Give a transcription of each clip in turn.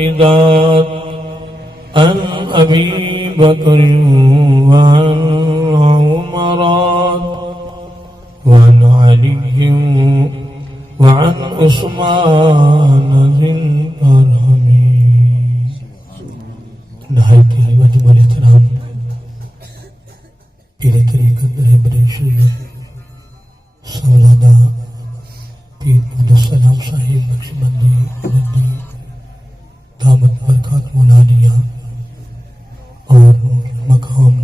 والمداد عن أبي بكر وعن عمر وعن علي وعن عثمان ذي الأرحم. نہایت ہی واجب الاحترام پیر طریقت رہبر شریعت سولادہ پیر عبدالسلام صاحب نقشبندی ردی دامت برکات مولانیہ اور مقام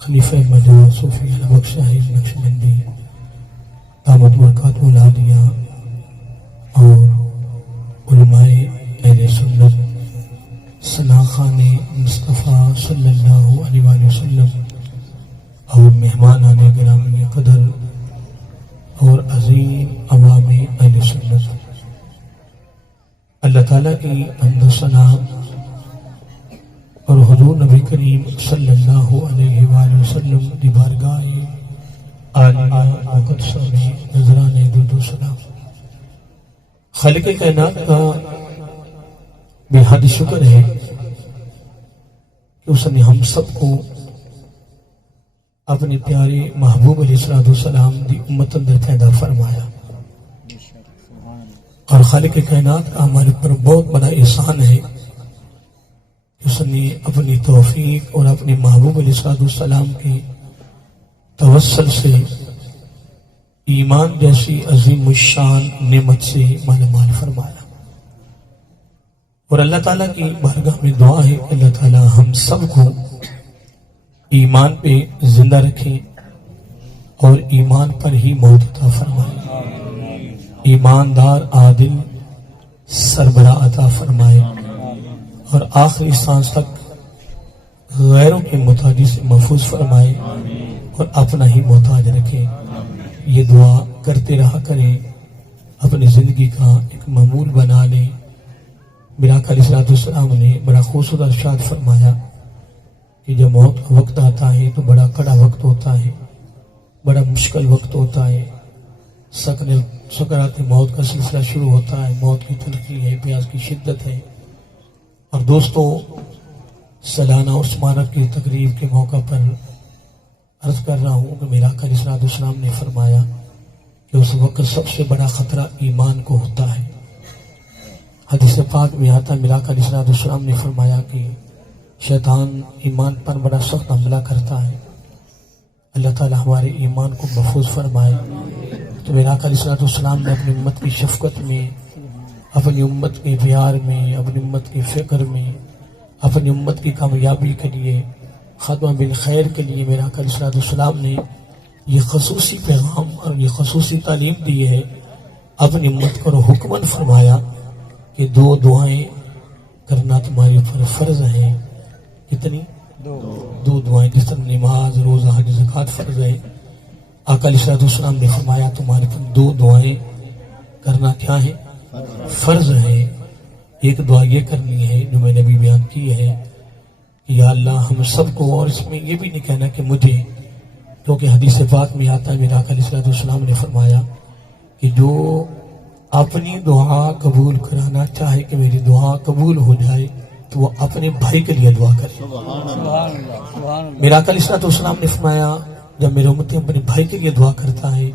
خلیفہ مجاز صوفی البخش صاحب نقشبندی دامت برکات مولانیہ اور علماء اہل سنت ثناخان مصطفیٰ صلی اللہ علیہ وآلہ وسلم اور مہمانان گرامی قدر اور عظیم عوام اہل سنت، اللہ تعالیٰ کی حمد و ثنا اور حضور نبی کریم صلی اللہ علیہ وآلہ وسلم کی بارگاہ عالیہ مقدسہ میں نذران درود و سلام. خالق کائنات کا بے حد شکر ہے کہ اس نے ہم سب کو اپنے پیارے محبوب علیہ السلام دی امت اندر پیدا فرمایا، اور خالق کائنات کا ہمارے پر بہت بڑا احسان ہے کہ اس نے اپنی توفیق اور اپنے محبوب علیہ السلام کے توسل سے ایمان جیسی عظیم الشان نعمت سے مالا مال فرمایا. اور اللہ تعالیٰ کی بارگاہ میں دعا ہے کہ اللہ تعالیٰ ہم سب کو ایمان پہ زندہ رکھیں اور ایمان پر ہی موت عطا فرمائے، ایماندار عادل سربراہ عطا فرمائے، اور آخری سانس تک غیروں کے محتاجی سے محفوظ فرمائے اور اپنا ہی محتاج رکھے. یہ دعا کرتے رہا کریں، اپنی زندگی کا ایک معمول بنا لیں. میرا آقا علیہ السلام نے بڑا خوبصورت ارشاد فرمایا کہ جب موت کا وقت آتا ہے تو بڑا کڑا وقت ہوتا ہے، بڑا مشکل وقت ہوتا ہے. سکرات موت کا سلسلہ شروع ہوتا ہے، موت کی تلخی ہے، پیاس کی شدت ہے. اور دوستوں، سالانہ عثمانت کی تقریب کے موقع پر عرض کر رہا ہوں کہ میرا آقا علیہ السلام نے فرمایا کہ اس وقت سب سے بڑا خطرہ ایمان کو ہوتا ہے. حدیث پاک میں آتا ہے، میرا آقا علیہ السلام نے فرمایا کہ شیطان ایمان پر بڑا سخت حملہ کرتا ہے. اللہ تعالیٰ ہمارے ایمان کو محفوظ فرمائے. تو میرا آقا علیہ السلام نے اپنی امت کی شفقت میں، اپنی امت کے پیار میں، اپنی امت کی فکر میں، اپنی امت کی کامیابی کے لیے، خاتمہ بالخیر کے لیے میرا آقا علیہ السلام نے یہ خصوصی پیغام اور یہ خصوصی تعلیم دی ہے. اپنی امت کو حکمن فرمایا کہ 2 دعائیں کرنا تمہارے اوپر فرض ہیں. کتنی؟ 2 دعائیں. جس طرح نماز، روزہ، حج، زکوٰۃ فرض ہے، آقا علیہ السلام نے فرمایا تمہارے پر 2 دعائیں کرنا کیا ہے؟ فرض ہے. ایک دعا یہ کرنی ہے جو میں نے ابھی بیان کی ہے کہ یا اللہ ہم سب کو، اور اس میں یہ بھی نہیں کہنا کہ مجھے، کیونکہ حدیث پاک میں آتا ہے میرا آقا علیہ السلام نے فرمایا کہ جو اپنی دعا قبول کرانا چاہے کہ میری دعا قبول ہو جائے تو وہ اپنے بھائی کے لیے دعا کرے. میرا آقا علیہ السلام نے فرمایا جب میرے امتی اپنے بھائی کے لیے دعا کرتا ہے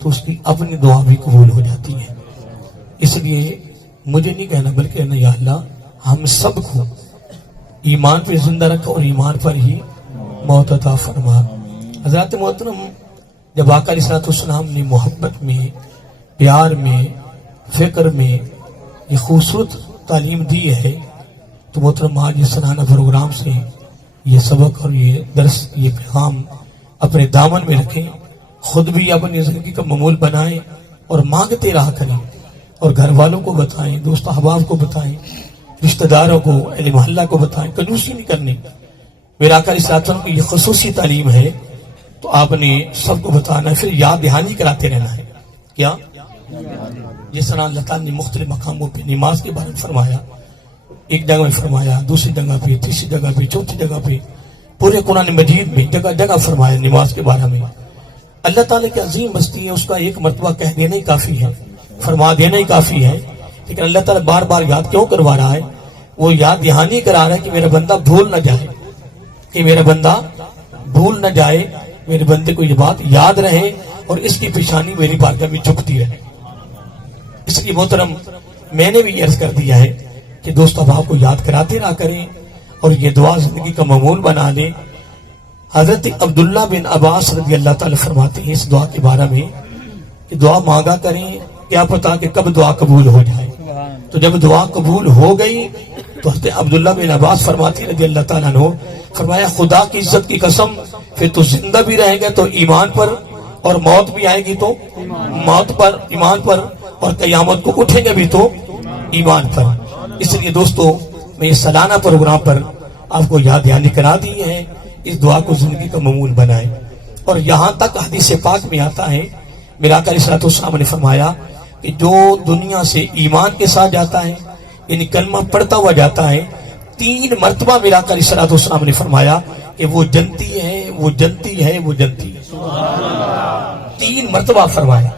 تو اس کی اپنی دعا بھی قبول ہو جاتی ہے. اس لیے مجھے نہیں کہنا بلکہ یا اللہ ہم سب کو ایمان پہ زندہ رکھا اور ایمان پر ہی موت عطا فرما. حضرات محترم، جب آقا علیہ السلام نے محبت میں، پیار میں، فکر میں یہ خوبصورت تعلیم دی ہے تو محترم آج اس سالانہ پروگرام سے یہ سبق اور یہ درس، یہ پیغام اپنے دامن میں رکھیں، خود بھی اپنی زندگی کا معمول بنائیں اور مانگتے رہا کریں، اور گھر والوں کو بتائیں، دوست احباب کو بتائیں، رشتہ داروں کو، اہل محلہ کو بتائیں. کنجوسی نہیں کرنی. میرا آقا علیہ السلام کی یہ خصوصی تعلیم ہے تو آپ نے سب کو بتانا ہے، پھر یاد دہانی کراتے رہنا ہے. کیا؟ جس طرح اللہ تعالیٰ نے مختلف مقاموں پہ نماز کے بارے میں فرمایا، ایک جگہ میں فرمایا، دوسری جگہ پہ، تیسری جگہ پہ، چوتھی جگہ پہ، پورے قرآن مجید میں جگہ جگہ فرمایا نماز کے بارے میں. اللہ تعالیٰ کی عظیم ہستی ہے، اس کا ایک مرتبہ کہہ دینا ہی کافی ہے، فرما دینا ہی کافی ہے. لیکن اللہ تعالیٰ بار بار یاد کیوں کروا رہا ہے؟ وہ یاد دہانی کرا رہا ہے کہ میرا بندہ بھول نہ جائے، کہ میرا بندہ بھول نہ جائے، میرے بندے کو یہ بات یاد رہے اور اس کی پیشانی میری بارگاہ میں جھکتی رہے۔ اس لیے محترم میں نے بھی عرض کر دیا ہے کہ دوست اب آپ کو یاد کراتے رہا کریں اور یہ دعا زندگی کا معمول بنا لیں۔ حضرت عبداللہ بن عباس رضی اللہ تعالیٰ فرماتے ہیں اس دعا کے بارے میں کہ دعا مانگا کریں، کیا پتا کہ کب دعا قبول ہو جائے۔ تو جب دعا قبول ہو گئی تو حضرت عبداللہ بن عباس فرماتے ہیں رضی اللہ تعالیٰ عنہ، فرمایا خدا کی عزت کی قسم پھر تو زندہ بھی رہیں گے تو ایمان پر، اور موت بھی آئے گی تو موت پر، ایمان پر، اور قیامت کو اٹھیں گے بھی تو ایمان پر۔ اس لیے دوستو میں اس سالانہ پروگرام پر آپ کو یاد دہانی کرا دی ہے، اس دعا کو زندگی کا معمول بنائیں۔ اور یہاں تک حدیث پاک میں آتا ہے، میرا آقا علیہ الصلوۃ والسلام نے فرمایا کہ جو دنیا سے ایمان کے ساتھ جاتا ہے، یعنی کلمہ پڑھتا ہوا جاتا ہے، 3 مرتبہ میرا آقا علیہ الصلوۃ والسلام نے فرمایا کہ وہ جنتی ہے، وہ جنتی ہے، وہ جنتی ہے۔ 3 مرتبہ فرمایا۔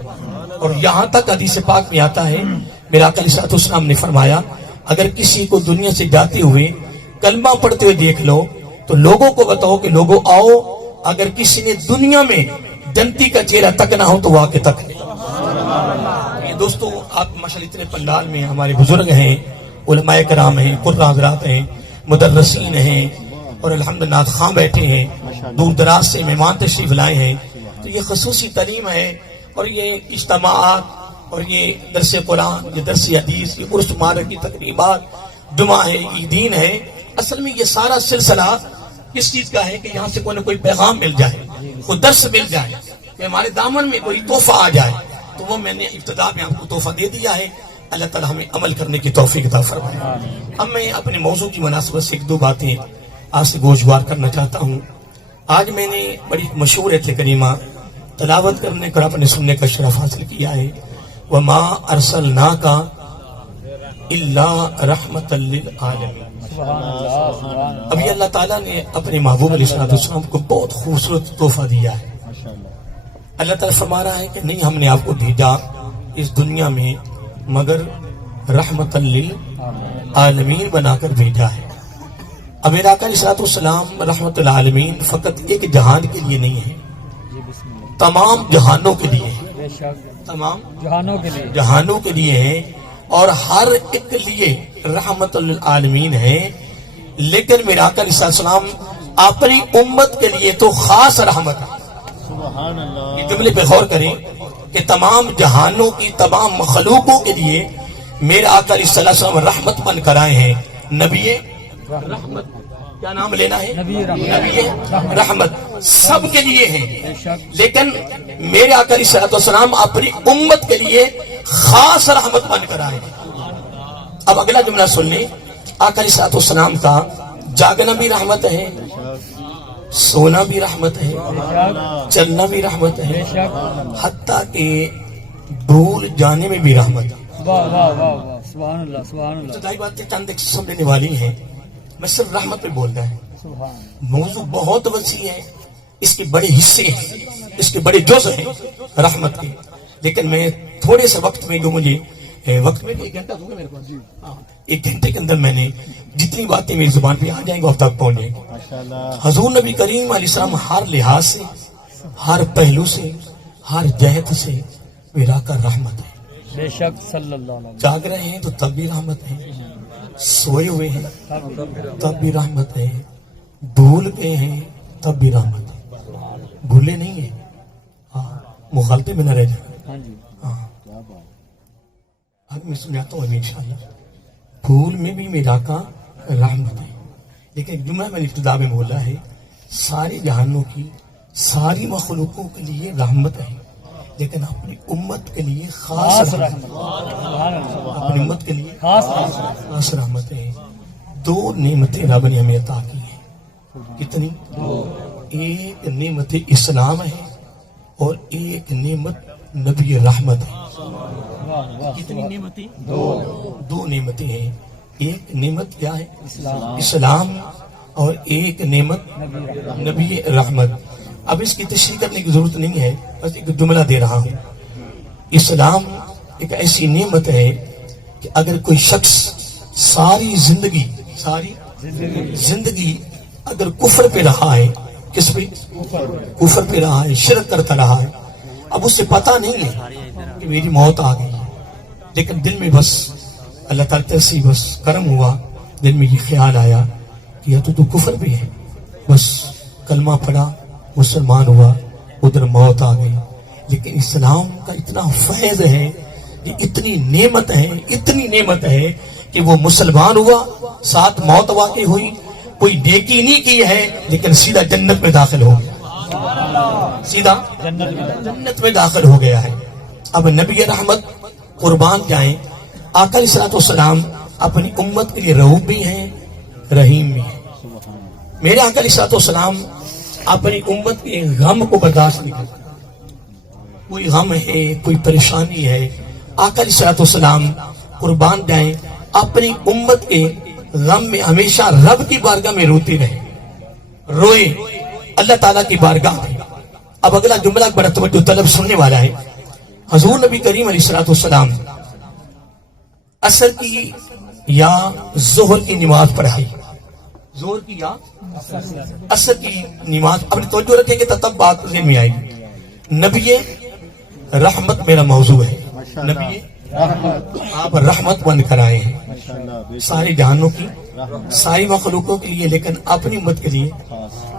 اور یہاں تک حدیث پاک میں آتا ہے، میرا آقا علیہ الصلوۃ والسلام نے فرمایا اگر کسی کو دنیا سے جاتے ہوئے کلمہ پڑھتے ہوئے دیکھ لو تو لوگوں کو بتاؤ کہ لوگوں آؤ، اگر کسی نے دنیا میں جنتی کا چہرہ تکنا ہو تو وہ آ کے تک لے۔ دوستو آپ ماشاءاللہ اتنے پنڈال میں ہمارے بزرگ ہیں، علماء کرام ہیں، قرآن حضرات ہیں، مدرسین ہیں، اور الحمدللہ خاں بیٹھے ہیں، دور دراز سے مہمان تشریف لائے ہیں۔ تو یہ خصوصی تعلیم ہے، اور یہ اجتماعات، اور یہ درس قرآن، یہ درس حدیث، یہ عرس مبارک کی تقریبات، جمعہ ہے، عیدین ہے، اصل میں یہ سارا سلسلہ کس چیز کا ہے کہ یہاں سے کوئی نہ کوئی پیغام مل جائے، کوئی درس مل جائے، کہ ہمارے دامن میں کوئی تحفہ آ جائے۔ تو وہ میں نے ابتدا میں آپ کو تحفہ دے دیا ہے، اللہ تعالیٰ ہمیں عمل کرنے کی توفیق عطا فرمائے۔ اب میں اپنے موضوع کی مناسبت سے 1-2 باتیں آپ سے گوشوار کرنا چاہتا ہوں۔ آج میں نے بڑی مشہور ایت کریمہ تلاوت کرنے کا، اپنے سننے کا شرف حاصل کیا ہے، وَمَا أَرْسَلْنَاكَ إِلَّا رَحْمَةً لِلْعَالَمِينَ۔ ابھی اللہ تعالیٰ نے اپنے محبوب علیہ السلام کو بہت خوبصورت تحفہ دیا ہے۔ اللہ تعالیٰ فرما رہا ہے کہ نہیں، ہم نے آپ کو بھیجا اس دنیا میں مگر رحمت للعالمین بنا کر بھیجا ہے۔ اب میرا آقا علیہ السلام رحمت للعالمین فقط ایک جہان کے لیے نہیں ہے، تمام جہانوں کے لیے ہے، تمام جہانوں کے لیے ہے، اور ہر ایک لیے رحمت للعالمین ہے۔ لیکن میرا آقا علیہ السلام اپنی امت کے لیے تو خاص رحمت ہے۔ یہ جملے پہ غور کریں کہ تمام جہانوں کی تمام مخلوقوں کے لیے میرے آقا علیہ السلام رحمت بن کر آئے ہیں۔ نبی رحمت، کیا نام لینا ہے؟ نبی رحمت سب کے لیے ہیں، لیکن میرے آقا علیہ السلام اپنی امت کے لیے خاص رحمت بن کر آئے ہیں۔ اب اگلا جملہ سن لیں، آقا علیہ السلام کا جاگنا بھی رحمت ہے، سونا بھی رحمت ہے، چلنا بھی رحمت ہے، حتیٰ کہ بھول جانے میں بھی رحمت ہے۔ ابتدائی باتیں چند ایک سمجھنے والی ہیں، میں صرف رحمت پہ بول رہا ہوں۔ موضوع بہت وسیع ہے، اس کے بڑے حصے ہیں، اس کے بڑے جزء ہیں رحمت کے، لیکن میں تھوڑے سے وقت میں، جو مجھے وقت میں 1 گھنٹہ دوں گا میرے پاس، 1 گھنٹے کے اندر میں نے جتنی باتیں میری زبان پہ آ جائیں گے اب تک پہنچیں گے۔ حضور نبی کریم علیہ السلام ہر لحاظ سے، ہر پہلو سے، ہر جہت سے میرا کا رحمت ہے۔ بے شک صلی اللہ علیہ وسلم۔ جاگ رہے ہیں تو تب بھی رحمت ہے، سوئے ہوئے ہیں تب بھی رحمت ہے، بھول گئے ہیں تب بھی رحمت ہے، بھولے نہیں ہیں، مغالطے میں نہ رہ جائیں۔ اب میں سمجھاتا ہوں انشاءاللہ، بھول میں بھی میرا کا رحمت ہے، لیکن جملہ میں نے ابتدا میں بولا ہے، ساری جہانوں کی، ساری مخلوقوں کے لیے رحمت ہے، لیکن اپنی امت کے لیے خاص رحمت، اپنی امت کے لیے خاص رحمت ہے۔ 2 نعمتیں رب نے ہمیں عطا کی ہیں۔ کتنی؟ 1 نعمت اسلام ہے اور 1 نعمت نبی رحمت ہے۔ کتنی نعمتیں؟ 2 نعمتیں ہیں، 1 نعمت کیا ہے؟ اسلام، اور 1 نعمت نبی رحمت۔ اب اس کی تشریح کرنے کی ضرورت نہیں ہے، بس ایک جملہ دے رہا ہوں۔ اسلام ایک ایسی نعمت ہے کہ اگر کوئی شخص ساری زندگی اگر کفر پہ رہا ہے، کس پہ؟ کفر پہ رہا ہے، شرک کرتا رہا ہے، اب اسے پتہ نہیں ہے کہ میری موت آ گئی ہے، لیکن دل میں بس اللہ تعالیٰ سے بس کرم ہوا، دل میں یہ خیال آیا کہ یا تو کفر پہ ہے، بس کلمہ پڑھا، مسلمان ہوا، ادھر موت آ گئی۔ لیکن اسلام کا اتنا فیض ہے، یہ اتنی نعمت ہے کہ وہ مسلمان ہوا، ساتھ موت واقع ہوئی، کوئی نیکی نہیں کی ہے، لیکن سیدھا جنت میں داخل ہو گیا، سیدھا جنت میں داخل ہو گیا ہے۔ اب نبی رحمت قربان جائیں، آقا علیہ السلام اپنی امت کے لیے رؤوف بھی ہیں، رحیم بھی ہیں۔ میرے آقا علیہ السلام اپنی امت کے غم کو برداشت نہیں کرتے، کوئی غم ہے، کوئی پریشانی ہے، آقا علیہ السلام قربان جائیں اپنی امت کے غم میں ہمیشہ رب کی بارگاہ میں روتے رہے، روئے اللہ تعالیٰ کی بارگاہ میں۔ اب اگلا جملہ بڑا توجہ طلب سننے والا ہے۔ حضور نبی کریم علیہ السلام عصر کی یا ظہر کی نماز پڑھائی، ظہر کی یا عصر کی نماز، اپنی توجہ رکھیں گے تب بات ذہن میں آئے گی۔ نبی رحمت میرا موضوع ہے، نبی آپ رحمت بن کر آئے ہیں ساری جہانوں کی، ساری مخلوقوں کے لیے، لیکن اپنی امت کے لیے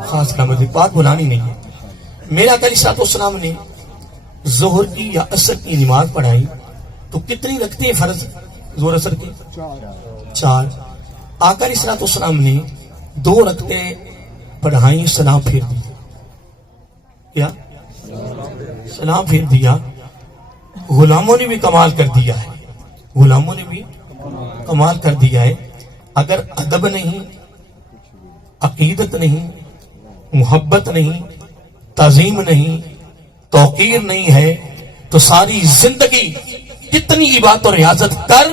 خاص رحمت۔ بات بلانی نہیں ہے۔ میرا آقا علیہ السلام نے ظہر کی یا عصر کی نماز پڑھائی تو کتنی رکھتے ہیں فرض ظہر عصر کے؟ 4۔ آقا علیہ السلام نے 2 رکھتے پڑھائیں، سلام پھیر دیا، کیا سلام پھیر دیا۔ غلاموں نے بھی کمال کر دیا ہے، غلاموں نے بھی کمال کر دیا ہے۔ اگر ادب نہیں، عقیدت نہیں، محبت نہیں، تعظیم نہیں، توقیر نہیں ہے تو ساری زندگی کتنی عبادت اور ریاضت کر،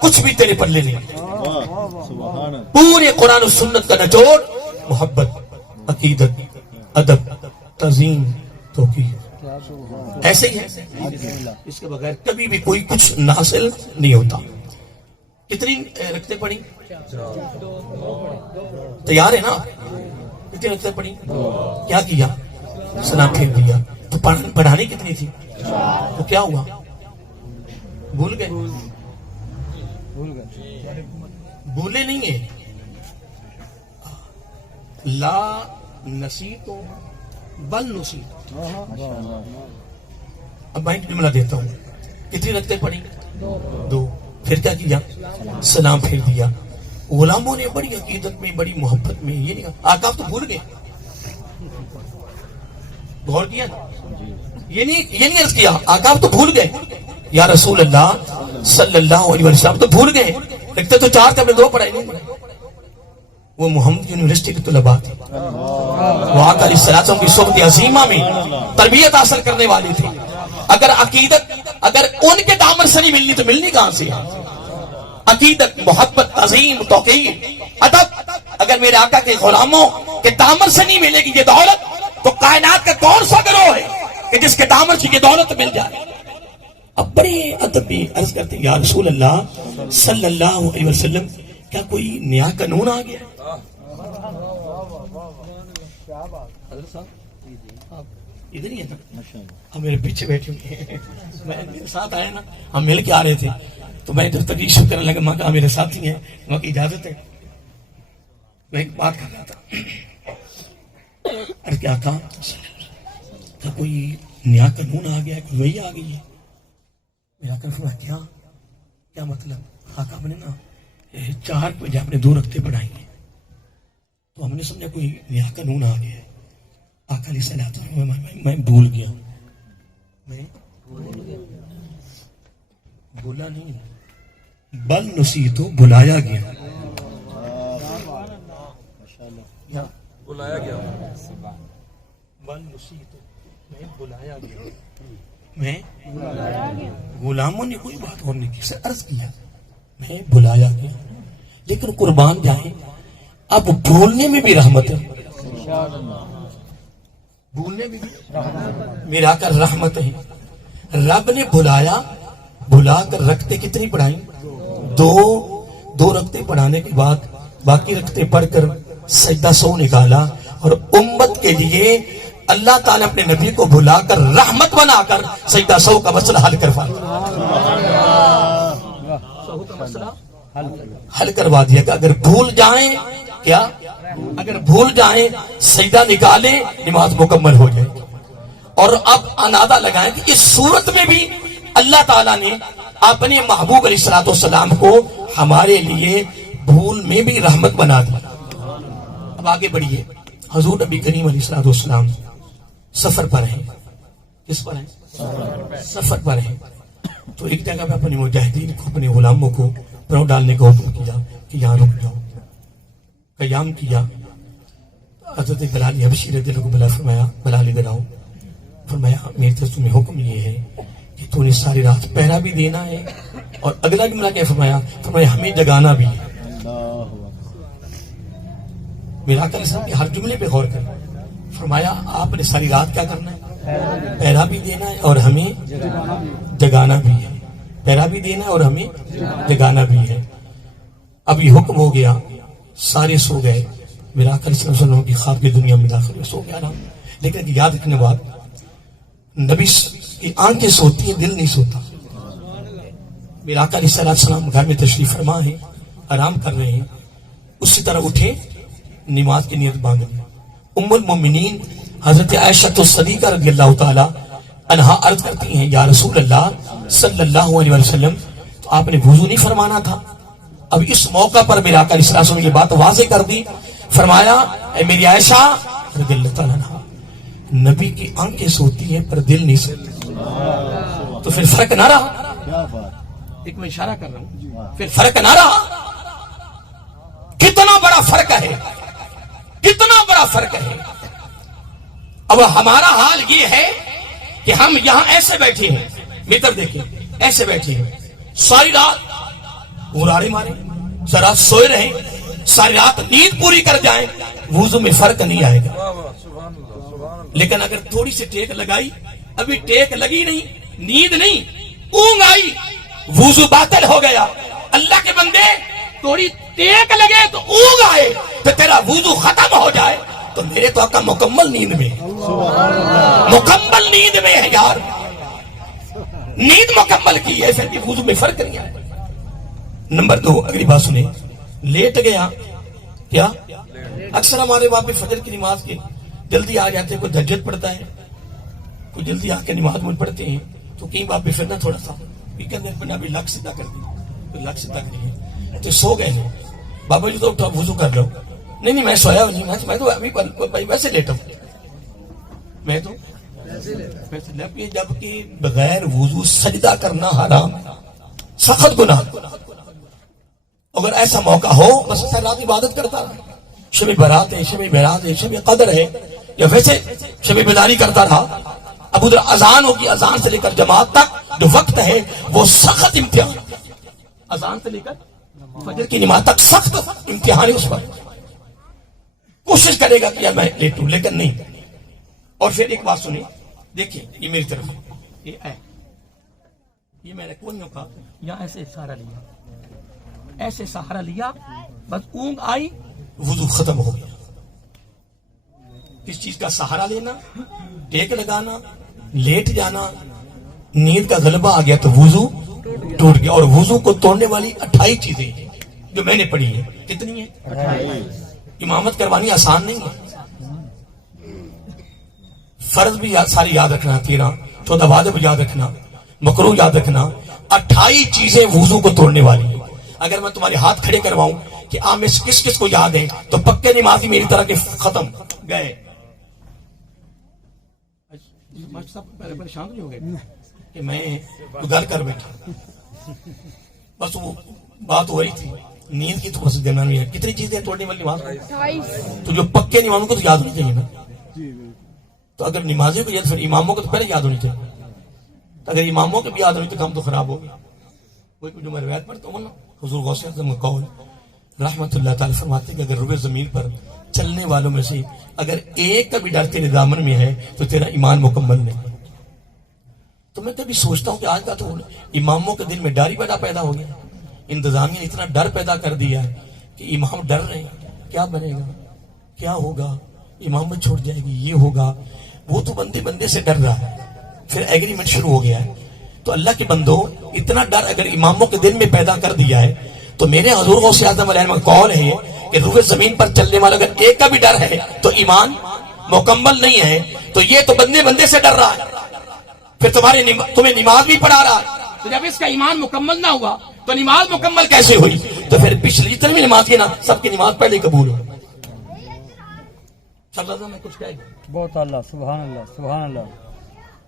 کچھ بھی تیرے پلے نہیں۔ پورے قرآن و سنت کا نچوڑ محبت، عقیدت، ادب، تعظیم، توقیر، ایسے ہی ہے، اس کے بغیر کبھی بھی کوئی کچھ حاصل نہیں ہوتا۔ کتنی رکھتے پڑھی؟ تیار ہے نا؟ کتنی رکھتے پڑھی؟ کیا کیا؟ سلام پھیر دیا۔ تو پڑھانی کتنی تھی؟ تو کیا ہوا؟ بھول گئے؟ بھولے نہیں ہے، لا نسیت بل نسیت۔ اب میں جملہ دیتا ہوں، کتنی رکھتے پڑھی؟ 2۔ پھر کیا کیا؟ سلام پھیر دیا۔ غلاموں نے بڑی عقیدت میں، بڑی محبت میں یہ نہیں کہا آقا تو بھول گئے، غور کیا نا؟ یہ نہیں عرض کیا آقا تو بھول گئے، یا رسول اللہ صلی اللہ علیہ وسلم تو بھول گئے، لکھتے تو 4 تھے، ہم نے 2 پڑھائی نہیں۔ وہ محمد یونیورسٹی کے طلباء تھے، وہ آقا علیہ السلام کی صحبت عظیمہ میں تربیت حاصل کرنے والے تھے۔ اگر عقیدت اگر ان کے دامن سے نہیں ملنی تو ملنی کہاں سے؟ عقیدت، محبت، تعظیم، توقیر، ادب اگر میرے آقا کے غلاموں کے دامن سے نہیں ملے گی یہ دولت، تو کائنات کا کون سا گروہ ہے کہ جس کے دامن سے یہ دولت مل جائے؟ اب بڑے ادب بھی عرض کرتے ہیں، یا رسول اللہ صلی اللہ علیہ وسلم کیا کوئی نیا قانون آ گیا؟ ادھر ہی ہے نا، ہم میرے پیچھے بیٹھے ہوئے ہیں، میں میرے ساتھ آیا نا، ہم مل کے آ رہے تھے تو میں ادھر تک ایشو کرنے لگا، میں کہا میرے ساتھی ہیں، وہاں کی اجازت ہے؟ میں ایک بات کر رہا تھا، ارے کیا کہا کوئی نیا قانون آ گیا ہے، کوئی وہی آ گئی ہے؟ میرا فرمایا کیا مطلب؟ آقا ہم نے نا 4 بجے آپ نے 2 رکھتے پڑھائی ہیں تو ہم نے سمجھا کوئی نیا قانون آ گیا ہے۔ آقا علیہ السلام میں بھول گیا، میں بھولا نہیں، بل نسیتو بلایا گیا، بلایا گیا، بل نسیتو میں بلایا گیا، میں غلاموں نے کوئی بات اور نہیں کی، سے عرض کیا میں بلایا گیا۔ لیکن قربان جائیں اب بھولنے میں بھی رحمت ہے، بھولنے میں بھی میرا آقا رحمت ہے۔ رب نے بلا کر رکھتے کتنی پڑھائی؟ دو رکعتیں پڑھانے کے بعد باقی رکعتیں پڑھ کر سجدہ سو نکالا اور امت کے لیے اللہ تعالیٰ اپنے نبی کو بلا کر رحمت بنا کر سجدہ سو کا مسئلہ حل کروا دیا کہ اگر بھول جائیں کیا اگر بھول جائیں سجدہ نکالیں نماز مکمل ہو جائے گی. اور اب اندازہ لگائیں کہ اس صورت میں بھی اللہ تعالیٰ نے اپنے محبوب علیہ السلام کو ہمارے لیے بھول میں بھی رحمت بنا دی. اب آگے بڑھیے. حضور نبی کریم علیہ السلام سفر پر ہیں. کس پر ہیں؟ سفر پر ہیں. تو ایک جگہ پہ اپنے مجاہدین کو اپنے غلاموں کو پرو ڈالنے کا حکم کیا کہ یہاں رک جاؤ. قیام کیا. حضرت بلال حبشی رضی اللہ عنہ کو بلا فرمایا بلال ادھر آؤ. فرمایا میری طرف تمہیں حکم یہ ہے کہ تو نے ساری رات پہرا بھی دینا ہے اور اگلا جملہ کیا فرمایا ہمیں جگانا بھی ہے. میرا آقا علیہ السلام کے ہر جملے پہ غور کر. فرمایا آپ نے ساری رات کیا کرنا ہے؟ پہرا بھی دینا ہے اور ہمیں جگانا بھی ہے. پہرا بھی دینا ہے اور ہمیں جگانا بھی ہے. اب یہ حکم ہو گیا. سارے سو گئے. میرا آقا علیہ السلام کی خواب کی دنیا میں داخل سو گیا رہا. لیکن یاد رکھنے بات نبی کی آنکھیں سوتی ہیں دل نہیں سوتا. میرا آقا علیہ السلام گھر میں تشریف فرما ہے آرام کر رہے ہیں. اسی طرح اٹھے نماز کی نیت باندھ لی. ام المومنین حضرت عائشہ صدیقہ رضی اللہ تعالی عنہا عرض کرتی ہیں یا رسول اللہ صلی اللہ علیہ وسلم تو آپ نے وضو نہیں فرمانا تھا. اب اس موقع پر میرا آقا علیہ السلام نے یہ بات واضح کر دی. فرمایا اے میری عائشہ رضی اللہ تعالی عنہا نبی کی آنکھیں سوتی ہیں پر دل نہیں سوتی. تو پھر فرق نہ رہا. ایک میں اشارہ کر رہا ہوں. پھر فرق نہ رہا. کتنا بڑا فرق ہے. کتنا بڑا فرق ہے. اب ہمارا حال یہ ہے کہ ہم یہاں ایسے بیٹھے ہیں. میتر دیکھیں ایسے بیٹھے ہیں. ساری رات غرارے مارے ساری رات سوئے رہیں ساری رات نیند پوری کر جائیں وضو میں فرق نہیں آئے گا. لیکن اگر تھوڑی سی ٹیک لگائی ابھی ٹیک لگی نہیں نیند نہیں اونگ آئی وضو باطل ہو گیا. اللہ کے بندے تھوڑی ٹیک لگے تو اونگ آئے تو تیرا وضو ختم ہو جائے تو میرے تو آقا مکمل نیند میں مکمل نیند میں ہے یار. نیند مکمل کی ہے پھر بھی وضو میں فرق نہیں آئے. نمبر 2 اگلی بات سنیں. لیٹ گیا کیا اکثر ہمارے وہاں پہ فجر کی نماز کے جلدی آ جاتے ہیں. کوئی تہجد پڑھتا ہے کوئی جلدی آ کے نماز میں پڑھتے ہیں تو کہیں وہاں پہ پھرنا تھوڑا سا ابھی لک سیدھا کر دی لک سیدھا کریے تو سو گئے ہیں. بابا جی تو اٹھا وضو کر لو. نہیں میں سویا نہیں میں تو ابھی ویسے لیٹا ہوں. میں تو جب کہ بغیر وضو سجدہ کرنا حرام سخت گناہ. اگر ایسا موقع ہو بس رات عبادت کرتا رہا. شب برات ہے شب برات ہے شب قدر ہے یا ویسے شب بیداری کرتا رہا. اب ادھر اذان ہوگی اذان سے لے کر جماعت تک جو وقت ہے وہ سخت امتحان. اذان سے لے کر فجر کی نماز تک سخت امتحان ہے. اس پر کوشش کرے گا کہ میں لیٹوں لیکن نہیں. اور پھر ایک بات سنیں دیکھیں یہ میری طرف یہ میں نے کونیوں کا یہاں ایسے سہارا لیا ایسے سہارا لیا بس اونگ آئی وضو ختم ہو گیا. کس چیز کا سہارا لینا ٹیک لگانا لیٹ جانا نیند کا غلبہ آ گیا تو وضو ٹوٹ گیا. اور وضو کو توڑنے والی 28 چیزیں ہیں جو میں نے پڑھی ہیں. کتنی ہیں؟ امامت کروانی آسان نہیں ہے. فرض بھی ساری یاد رکھنا 13 14 واجب یاد رکھنا مکروہ یاد رکھنا 28 چیزیں وضو کو توڑنے والی ہیں. اگر میں تمہارے ہاتھ کھڑے کرواؤں کہ آپ میں کس کس کو یاد ہے تو پکے نمازی میری طرح کے ختم گئے. پریشان نہیں ہو گئے کہ میں گھر کر بیٹھا بس وہ بات ہو رہی تھی نیند کی تو بس جانا نہیں ہے. کتنی چیزیں توڑنے والی نماز تو جو پکے نمازوں کو تو یاد نہیں چاہیے نا. تو اگر نمازوں کو یاد پھر اماموں کو تو پہلے یاد ہونی چاہیے. تو اگر اماموں کو بھی یاد ہونی تو کام تو خراب ہو گیا. کوئی جو میں روایت پڑھتا ہوں نا حضور غوث اعظم کا قول رحمت اللہ تعالی فرماتے کہ اگر روئے زمین پر چلنے والوں میں سے اگر ایک کا بھی ڈر تیرے دامن میں ہے تو تیرا ایمان مکمل نہیں. تو میں کبھی سوچتا ہوں کہ آج کا تو اماموں کے دل میں ڈر ہی پیدا ہو گیا. انتظامیہ نے اتنا ڈر پیدا کر دیا ہے کہ امام ڈر رہے ہیں کیا بنے گا، کیا ہوگا، امامت چھوڑ جائے گی، یہ ہوگا وہ تو بندے سے ڈر رہا ہے. پھر ایگریمنٹ شروع ہو گیا ہے. تو اللہ کے بندو اتنا ڈر اگر اماموں کے دل میں پیدا کر دیا ہے تو میرے حضور غوث اعظم علیہ السلام کا قول ہے کہ روح زمین پر چلنے والا اگر ایک کا بھی ڈر ہے تو ایمان مکمل نہیں ہے. تو یہ تو بندے سے ڈر رہا ہے، پھر تمہیں نماز بھی پڑھا رہا ہے. تو جب اس کا ایمان مکمل نہ ہوا تو نماز مکمل کیسے ہوئی؟ تو پھر پچھلی جتنی بھی نماز کی نا سب کی نماز پہلے قبول ہو. میں کچھ کہہ گیا بہت اللہ، سبحان اللہ، سبحان اللہ.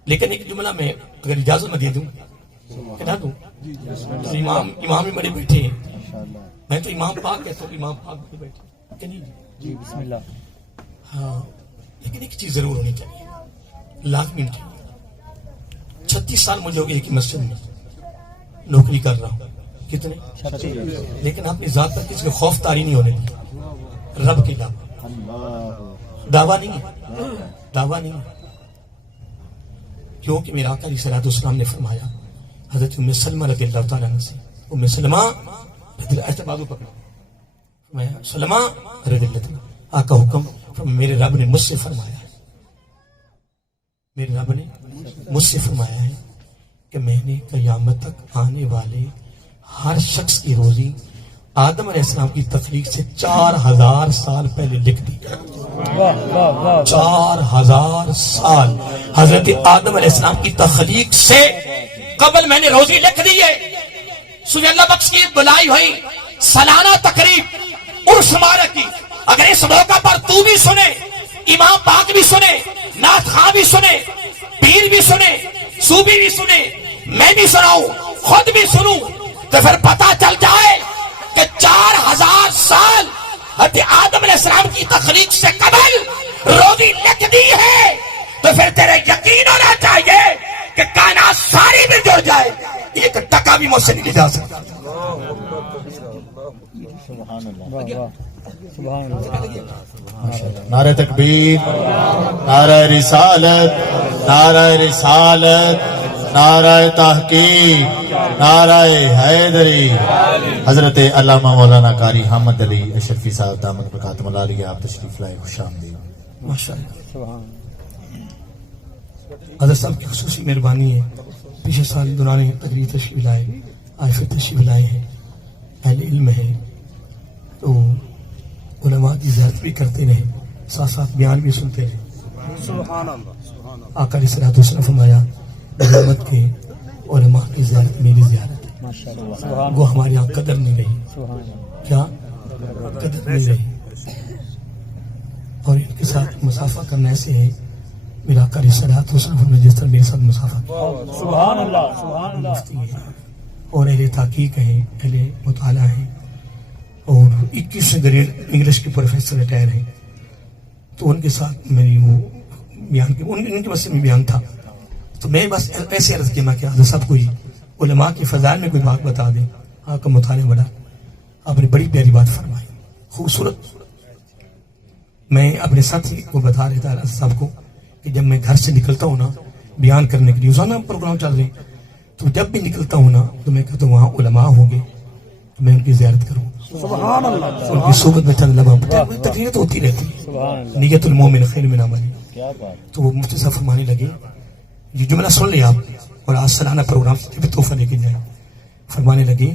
لیکن ایک جملہ میں اگر اجازت میں دے دوں کہنا دوں، امام ہی بڑے بیٹھے ہیں، میں تو امام پاک کہتا ہوں، امام پاک بھی بیٹھے کہ نہیں جی بسم اللہ. ہاں لیکن ایک چیز ضرور ہونی چاہیے، لازمی چاہیے. 36 سال مجھے ہو گئے کہ مسجد میں نوکری کر رہا ہوں، کتنے، لیکن اپنی ذات پر کسی کو خوف طاری نہیں ہونے دی. رب کے علاوہ دعویٰ نہیں ہے، دعویٰ نہیں ہے. کیونکہ میرا آقا علیہ الصلوۃ والسلام نے فرمایا حضرت ام سلمہ رضی اللہ تعالیٰ عنہ سے، ام سلمہ رضی اللہ ایسے بازو پکڑا، فرمایا سلمہ رضی اللہ تعالیٰ، آقا حکم، میرے رب نے مجھ سے فرمایا ہے، میرے رب نے مجھ سے فرمایا ہے کہ میں نے قیامت تک آنے والے ہر شخص کی روزی آدم علیہ السلام کی تخلیق سے 4000 سال پہلے لکھ دی. 4000 سال حضرت آدم علیہ السلام کی تخلیق سے قبل میں نے روزی لکھ دی ہے. سوی اللہ بخش کی بلائی ہوئی سالانہ تقریب عرس مبارک کی، اگر اس موقع پر تو بھی سنے، امام پاک بھی سنے، نعت خواں بھی سنے، پیر بھی سنے، صوفی بھی سنے، میں بھی سناؤں، خود بھی سنوں، تو پھر پتا چل جائے کہ 4000 سال حضرت آدم علیہ السلام کی تخلیق سے قبل روزی لکھ دی ہے. تو پھر تیرے یقین ہونا چاہیے کہ کائنات ساری بھی جڑ جائے، ایک ٹکا بھی مجھ سے نہیں لے جا سکتا. نعرہ تکبیر، نعرہ رسالت، نعرہ رسالت، نعرہ تحقیق، نعرہ حیدری. حضرت علامہ مولانا قاری حامد علی اشرفی صاحب دامت برکاتہ اللہ علیہ، آپ تشریف لائے، خوش آمدید. ماشاءاللہ حضرت صاحب کی خصوصی مہربانی ہے، پچھلے سال دوران تقریر تشریف لائے، آج پھر تشریف لائے ہیں. اہل علم ہے تو علماء کی زیارت بھی کرتے رہے، ساتھ ساتھ بیان بھی سنتے رہے. آقا علیہ الصلوۃ والسلام فرمایا امت کے علماء کی زیارت میری زیارت ہے. وہ ہمارے یہاں قدر نہیں رہی، کیا قدر نہیں رہی، اور ان کے ساتھ مسافہ کرنا ایسے ہے. میرا آقا علیہ الصلوۃ والسلام نے جس طرح میرے ساتھ مسافہ سبحان اللہ، سبحان اللہ. مفتی ہے اور اہل تحقیق ہیں، اہل مطالعہ ہیں، اور 21 گریڈ انگلش کے پروفیسر ریٹائر ہیں. تو ان کے ساتھ میری وہ بیان کی ان کے بس میں بیان تھا، تو میں بس ایسے عرض کیا، میں کہ حضرت صاحب کوئی علماء کے فضائل میں کوئی بات بتا دیں. آپ کا مطالعہ بڑا، آپ نے بڑی پیاری بات فرمائی، خوبصورت. میں اپنے ساتھی کو بتا رہا تھا حضرت صاحب کو کہ جب میں گھر سے نکلتا ہوں نا بیان کرنے کے لیے، روزانہ پروگرام چل رہے ہیں، تو جب بھی نکلتا ہوں نا تو میں کہتا ہوں وہاں علماء ہوں گے تو میں ان کی زیارت کروں، سبحان اللہ. ان کی صحبت میں چند لمحہ تقریر تو ہوتی رہتی ہے، نیت المومن خیر من عملی. تو وہ مفتی صاحب فرمانے لگے، یہ جملہ سن لیں آپ اور آج سالانہ پروگرام سے بھی تحفہ لے کے جائیں. فرمانے لگے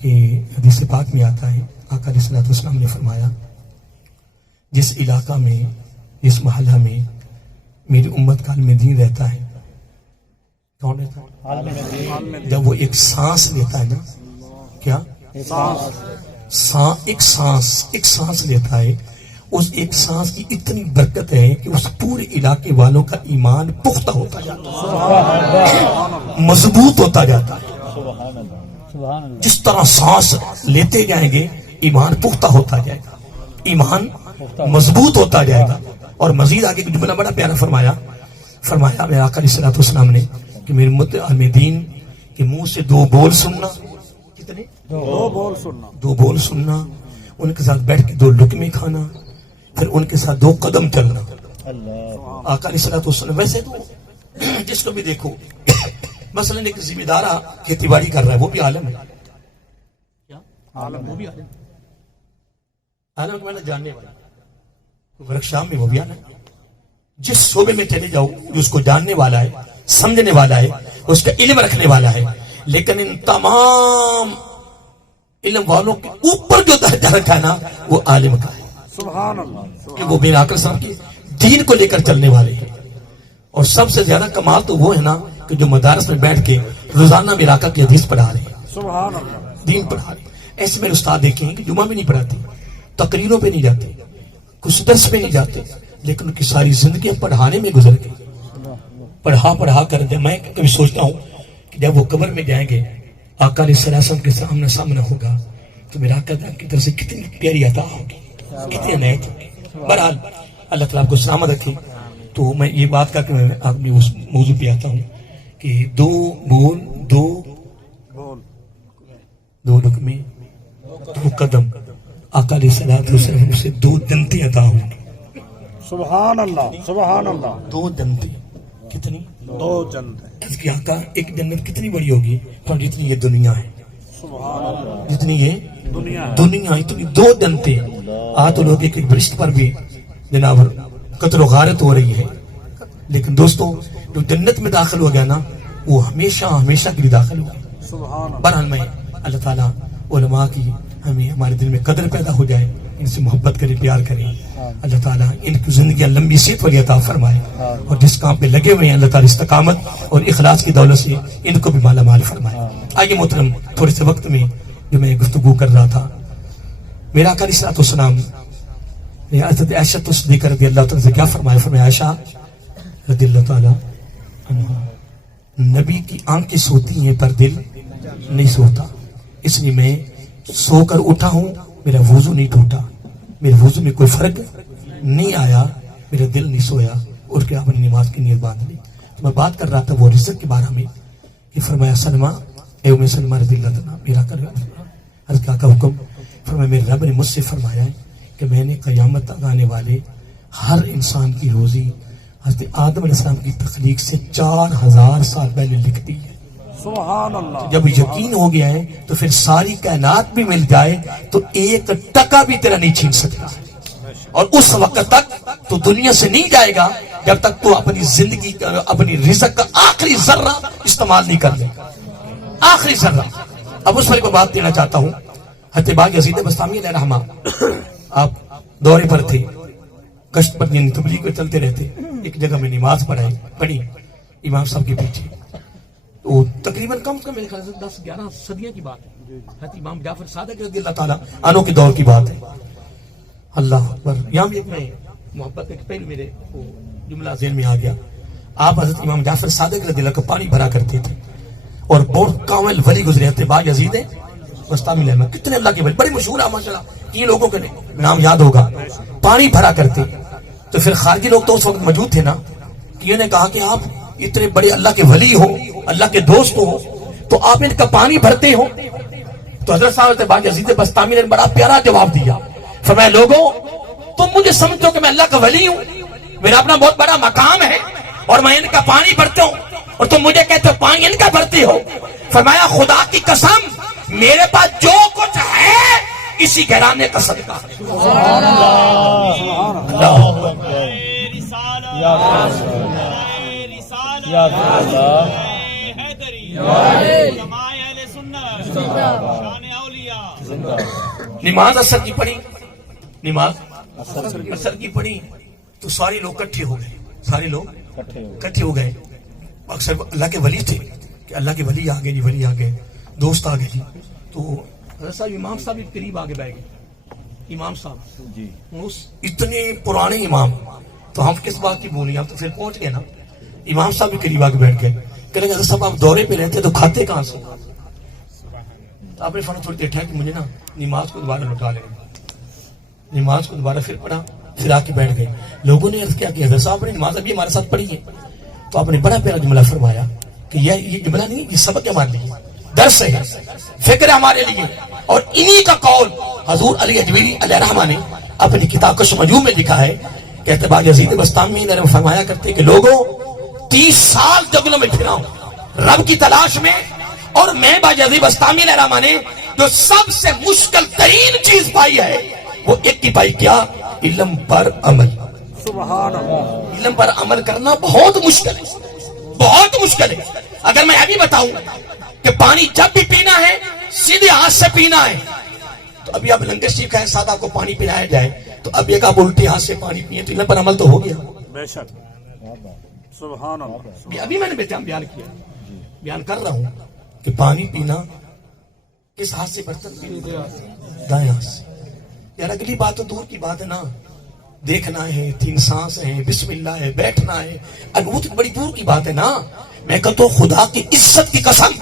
کہ حدیث پاک میں آتا ہے، آقا علیہ الصلوۃ والسلام نے فرمایا جس علاقہ میں، جس محلہ میں میری امت کا عالم دین رہتا ہے، کون رہتا ہے؟ جب وہ ایک سانس لیتا ہے نا، کیا ایک سانس لیتا ہے، اس ایک سانس کی اتنی برکت ہے کہ اس پورے علاقے والوں کا ایمان پختہ ہوتا جاتا ہے، مضبوط ہوتا جاتا ہے. جس طرح سانس لیتے جائیں گے ایمان پختہ ہوتا جائے گا، ایمان مضبوط ہوتا جائے گا. اور مزید آگے جملہ بڑا پیارا فرمایا میرے آقا علیہ الصلوۃ والسلام نے کہ میرے امت عالم دین کے منہ سے 2 بول سننا، کتنے؟ 2 بول سننا، ان کے ساتھ بیٹھ کے 2 لقمے کھانا، پھر ان کے ساتھ 2 قدم چلنا. آقا علیہ الصلوۃ والسلام ویسے تو جس کو بھی دیکھو، مثلا ایک ذمہ دارہ کھیتی باڑی کر رہا ہے وہ بھی عالم ہے، وہ بھی عالم عالم کے معنی جاننے والا. ورک شاپ میں وہ بھی عالم. جس صوبے میں چلے جاؤ جو اس کو جاننے والا ہے, سمجھنے والا ہے, اس کا علم رکھنے والا ہے. لیکن ان تمام علم والوں کے اوپر جو درجہ رکھا ہے نا وہ عالم کا ہے. سبحان اللہ. کہ وہ میرا آقا صاحب کے دین کو لے کر چلنے والے ہیں. اور سب سے زیادہ کمال تو وہ ہے نا کہ جو مدارس میں بیٹھ کے روزانہ میرا آقا کی حدیث پڑھا رہے ہیں, سبحان اللہ. دین پڑھا رہے ہیں. ایسے میرے استاد دیکھیں کہ جمعہ میں نہیں پڑھاتے, تقریروں پہ نہیں جاتے, کچھ درس پہ نہیں جاتے, لیکن ان کی ساری زندگی پڑھانے میں گزر گئی. پڑھا کر دے. میں کبھی سوچتا ہوں کہ جب وہ قبر میں جائیں گے آقا علیہ السلام کے سامنا ہوگا تو میرا آقا کی طرف سے کتنی پیاری عطا ہوگی, کتنی عنایت ہوگی. بہرحال اللہ تعالیٰ آپ کو سلامت رکھے. تو میں یہ بات کر کے میں آپ نے اس موضوع پہ آتا ہوں کہ دو لقمے دو قدم آقا علیہ السلام سے 2 جنتیں عطا ہوگی. سبحان اللہ. سبحان اللہ. 2 جنتیں. کتنی؟ 2 جنت. اس کی آقا ایک جنت کتنی بڑی ہوگی پر جتنی یہ دنیا ہے, سبحان اللہ. جتنی یہ دنیا اتنی 2 جنتیں. تو لوگ ایک برشت پر بھی جناب قتل و غارت ہو رہی ہے. لیکن دوستوں جو جنت میں داخل ہو گیا نا وہ ہمیشہ کے لیے داخل ہوا. سبحان اللہ. بہرحال میں اللہ تعالیٰ علماء کی ہمیں ہمارے دل میں قدر پیدا ہو جائے, ان سے محبت کرے, پیار کریں. اللہ تعالیٰ ان کی زندگیاں لمبی صحت والی عطا فرمائے, اور جس کام پہ لگے ہوئے ہیں اللہ تعالیٰ استقامت اور اخلاص کی دولت سے ان کو بھی مالا مال فرمائے. آئیے محترم, تھوڑے سے وقت میں جو میں گفتگو کر رہا تھا, میرا آقا علیہ السلام حضرت عائشہ صدیقہ رضی اللہ تعالیٰ سے کیا فرمایا. فرمایا عائشہ رضی اللہ تعالیٰ عنہا, نبی کی آنکھیں سوتی ہیں پر دل نہیں سوتا, اس لیے میں سو کر اٹھا ہوں, میرا وضو نہیں ٹوٹا, میرے وضو میں کوئی فرق نہیں آیا, میرا دل نہیں سویا. اٹھ کے آپ نے نماز کی نیت باندھ لی. تو میں بات کر رہا تھا وہ رزق کے بارے میں کہ فرمایا سلمہ, اے ام سلمہ رضی اللہ تعالیٰ, میرا عرض کیا کا حکم. فرمایا میرے رب نے مجھ سے فرمایا ہے کہ میں نے قیامت تک آنے والے ہر انسان کی روزی حضرت آدم علیہ السلام کی تخلیق سے 4000 سال پہلے لکھ دی ہے. سبحان اللہ. جب یقین ہو گیا ہے تو پھر ساری کائنات بھی مل جائے تو 1 ٹکا بھی تیرا نہیں چھین سکتا, اور اس وقت تک تو دنیا سے نہیں جائے گا جب تک تو اپنی زندگی اپنی رزق کا آخری ذرہ استعمال نہیں کر لے, آخری ذرہ. اب اس پر ایک بات دینا چاہتا ہوں. حضرت باغ یزید بستامی علیہ الرحمہ آپ دورے پر تھے, کشت پر تبلیغ میں چلتے رہتے. ایک جگہ میں نماز پڑھی امام صاحب کے پیچھے. تو تقریباً کم سے کم میرے خیال سے 10-11 صدیوں کی بات ہے. حضرت امام جعفر صادق رضی اللہ تعالیٰ عنہ کے دور کی بات ہے. اللہ اکبر. یہاں بھی ایک میں محبت ایک پہلے میرے جملہ ذہن میں آ گیا. آپ حضرت امام جعفر صادق رضی اللہ کا پانی بھرا کرتے تھے, اور بہت کامل ولی گزرے تھے باغ یزید بستامی علیہ. کتنے اللہ کے ولی بڑے مشہور ہیں ماشاءاللہ, یہ لوگوں کے نام یاد ہوگا. پانی بھرا کرتے. تو پھر خارجی لوگ تو اس وقت موجود تھے نا, کہ انہوں نے کہا کہ آپ اتنے بڑے اللہ کے ولی ہو, اللہ کے دوست ہو, تو آپ ان کا پانی بھرتے ہو. تو حضرت صاحب باغ یزید بستامی نے بڑا پیارا جواب دیا. فرمایا لوگوں تم مجھے سمجھو کہ میں اللہ کا ولی ہوں, میرا اپنا بہت بڑا مقام ہے, اور میں ان کا پانی بھرتا ہوں, اور تم مجھے کہتے ہو پانی ان کا بھرتے ہو. فرمایا خدا کی قسم میرے پاس جو کچھ ہے اسی گھرانے کا صدقہ. نماز اثر کی پڑھی, نماز اثر کی پڑھی تو سارے لوگ اکٹھے ہو گئے, سارے لوگ اکٹھے ہو گئے. اکثر اللہ کے ولی تھے کہ اللہ کے ولی آ گئے جی, ولی آ گئے, دوست آ گئے جی. تو حضرت صاحب امام صاحب قریب آگے بیٹھ گئے. امام صاحب جی اتنے پرانے امام, تو ہم کس بات کی بولی, ہم تو پھر پہنچ گئے نا. امام صاحب بھی قریب آگے بیٹھ گئے. کہ لگا حضرت صاحب آپ دورے پہ رہتے تو کھاتے کہاں سے؟ آپ نے فوراً تھوڑی دیر ٹھہر کہ مجھے نا نماز کو دوبارہ لوٹا لیں. نماز کو دوبارہ پھر پڑھا, پھر آ کے بیٹھ گئے. لوگوں نے عرض کیا کہ حضرت صاحب نے نماز ابھی ہمارے ساتھ پڑھی ہے. تو آپ نے بڑا پیارا جملہ فرمایا کہ یہ جملہ نہیں, یہ سبق ہے ہمارے لیے, درس ہے, فکر ہے ہمارے لیے. اور انہی کا قول حضور علی اجمیری علیہ الرحمہ نے اپنی کتاب کش مجموع میں لکھا ہے. کہتے باغ یزید بستامی نے فرمایا کرتے کہ لوگوں 30 سال جنگلوں میں پھرا ہوں رب کی تلاش میں, اور میں باغ یزید بستامی علیہ الرحمہ نے جو سب سے مشکل ترین چیز پائی ہے وہ ایک کی پائی، کیا؟ علم پر عمل. سبحان اللہ. علم پر عمل کرنا بہت مشکل ہے، بہت مشکل ہے. اگر میں ابھی بتاؤں کہ پانی جب بھی پینا ہے سیدھے ہاتھ سے پینا ہے، تو ابھی آپ لنگر شریف کا ساتھ آپ کو پانی پلایا جائے تو اب ایک آپ الٹے ہاتھ سے پانی پیے تو علم پر عمل تو ہو گیا. بے شک. سبحان اللہ. ابھی میں نے بیان کیا، بیان کر رہا ہوں کہ پانی پینا کس ہاتھ سے، برتن پینا دائیں ہاتھ سے. یار اگلی بات تو دور کی بات ہے نا، دیکھنا ہے، 3 سانس ہے، بسم اللہ ہے، بیٹھنا ہے، انوت بڑی دور کی بات ہے نا. میں کہتا ہوں خدا کی عزت کی قسم،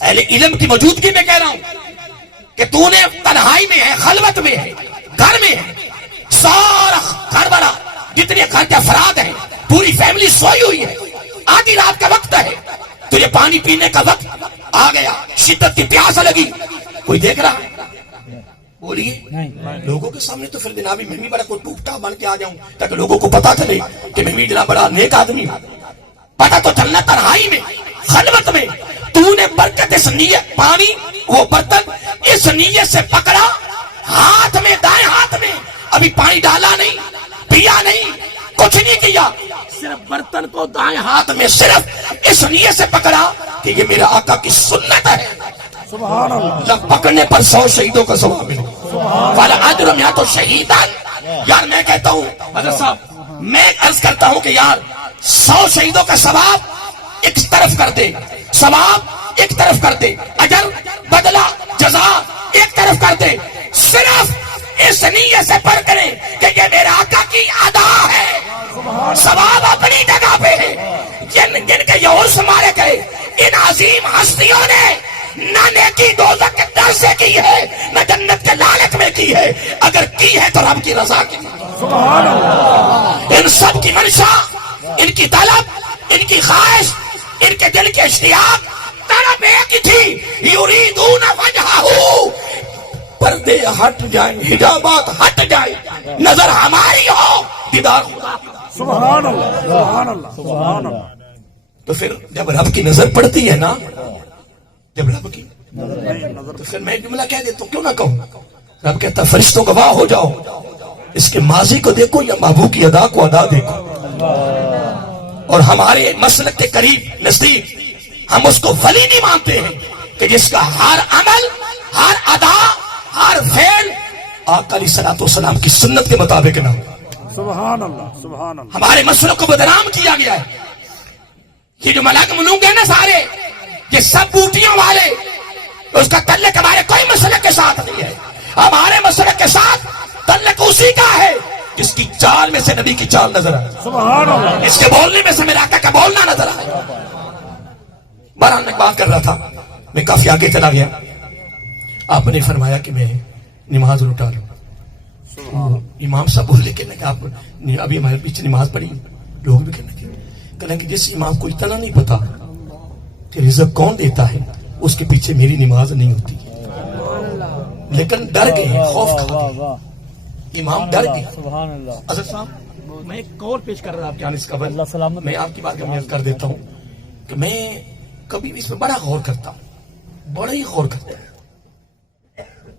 اہل علم کی موجودگی میں کہہ رہا ہوں کہ تو نے تنہائی میں ہے، خلوت میں ہے، گھر میں ہے، سارا گھر بڑا، جتنے گھر کے افراد ہیں، پوری فیملی سوئی ہوئی ہے، آدھی رات کا وقت ہے، تجھے پانی پینے کا وقت آ گیا، شدت کی پیاس لگی، کوئی دیکھ رہا ہے؟ بولیے. لوگوں کے سامنے تو پھر جناب میں بھی بڑا کوئی ٹوٹا بن کے آ جاؤں تاکہ لوگوں کو پتا چلے کہ میں بھی جناب بڑا نیک آدمی ہوں. پتا تو چلنا تنہائی میں، خلوت میں. تو نے برکت اس نیت، پانی وہ برتن اس نیت سے پکڑا ہاتھ میں، دائیں ہاتھ میں، ابھی پانی ڈالا نہیں، پیا نہیں، کچھ نہیں کیا، صرف برتن کو دائیں ہاتھ میں صرف اس نیت سے پکڑا کہ یہ میرا آقا کی سنت ہے. سبحان اللہ. جب پکڑنے پر 100 شہیدوں کا ثواب ملے. والا اجر میں تو شہیدان. یار میں کہتا ہوں حضرت صاحب، میں عرض کرتا ہوں کہ یار 100 شہیدوں کا ثواب ایک طرف کر دے، ثواب ایک طرف کر دے، اجر بدلہ جزا ایک طرف کر دے، صرف اس نیت سے پر کرے کہ یہ میرا آقا کی ادا ہے. ثواب اپنی جگہ پہ ہے. جن کے یہ عرص مارے گئے ان عظیم ہستیوں نے نہ نیکی دوزخ کے در سے کی ہے، نہ جنت کے لالچ میں کی ہے. اگر کی ہے تو رب کی رضا کی. سبحان اللہ. ان سب کی منشا، ان کی طلب، ان کی خواہش، ان کے دل کے اشتیاق، طلب ایک ہی تھی، یریدون وجہہ، پردے ہٹ جائیں، حجابات ہٹ جائیں، نظر ہماری ہو، دیدار خدا کا. سبحان اللہ. سبحان اللہ. سبحان اللہ. تو پھر جب رب کی نظر پڑتی ہے نا، جب رب کی تو پھر میں جملہ کہہ دیتا ہوں، کیوں نہ کہوں. رب کہتا فرشتوں گواہ ہو جاؤ، اس کے ماضی کو دیکھو یا محبوب کی ادا کو ادا دیکھو. اور ہمارے مسلک کے قریب نزدیک ہم اس کو ولی نہیں مانتے ہیں کہ جس کا ہر عمل، ہر ادا، ہر فعل آقا علیہ الصلوۃ والسلام کی سنت کے مطابق نہ ہو. سبحان اللہ. سبحان اللہ. ہمارے مسلک کو بدنام کیا گیا ہے. یہ جو ملک ملوک ہیں نا سارے، یہ سب بوٹیوں والے، اس کا تعلق ہمارے کوئی مسلک کے ساتھ نہیں ہے. ہمارے مسلک کے ساتھ تعلق اسی کا ہے جس کی چال میں سے نبی کی چال نظر آئے، سبحان اللہ. اس کے بولنے میں سے میرا آقا کا بولنا نظر آئے. بہرحال میں بات کر رہا تھا، میں کافی آگے چلا گیا. آپ نے فرمایا کہ میں نماز لٹا لوں. امام صاحب بولے کہ آپ ابھی ہمارے پیچھے نماز پڑھی، لوگ بھی کہنے کہ جس امام کو اتنا نہیں پتا کہ رزق کون دیتا ہے اس کے پیچھے میری نماز نہیں ہوتی. لیکن ڈر گئے، خوف کھا گئے، امام ڈر گئے. حضرت صاحب میں ایک قول پیش کر رہا ہوں آپ جانس کا بل، میں آپ کی بات کا کر دیتا ہوں کہ میں کبھی بھی اس میں بڑا غور کرتا ہوں، بڑا ہی غور کرتا ہوں.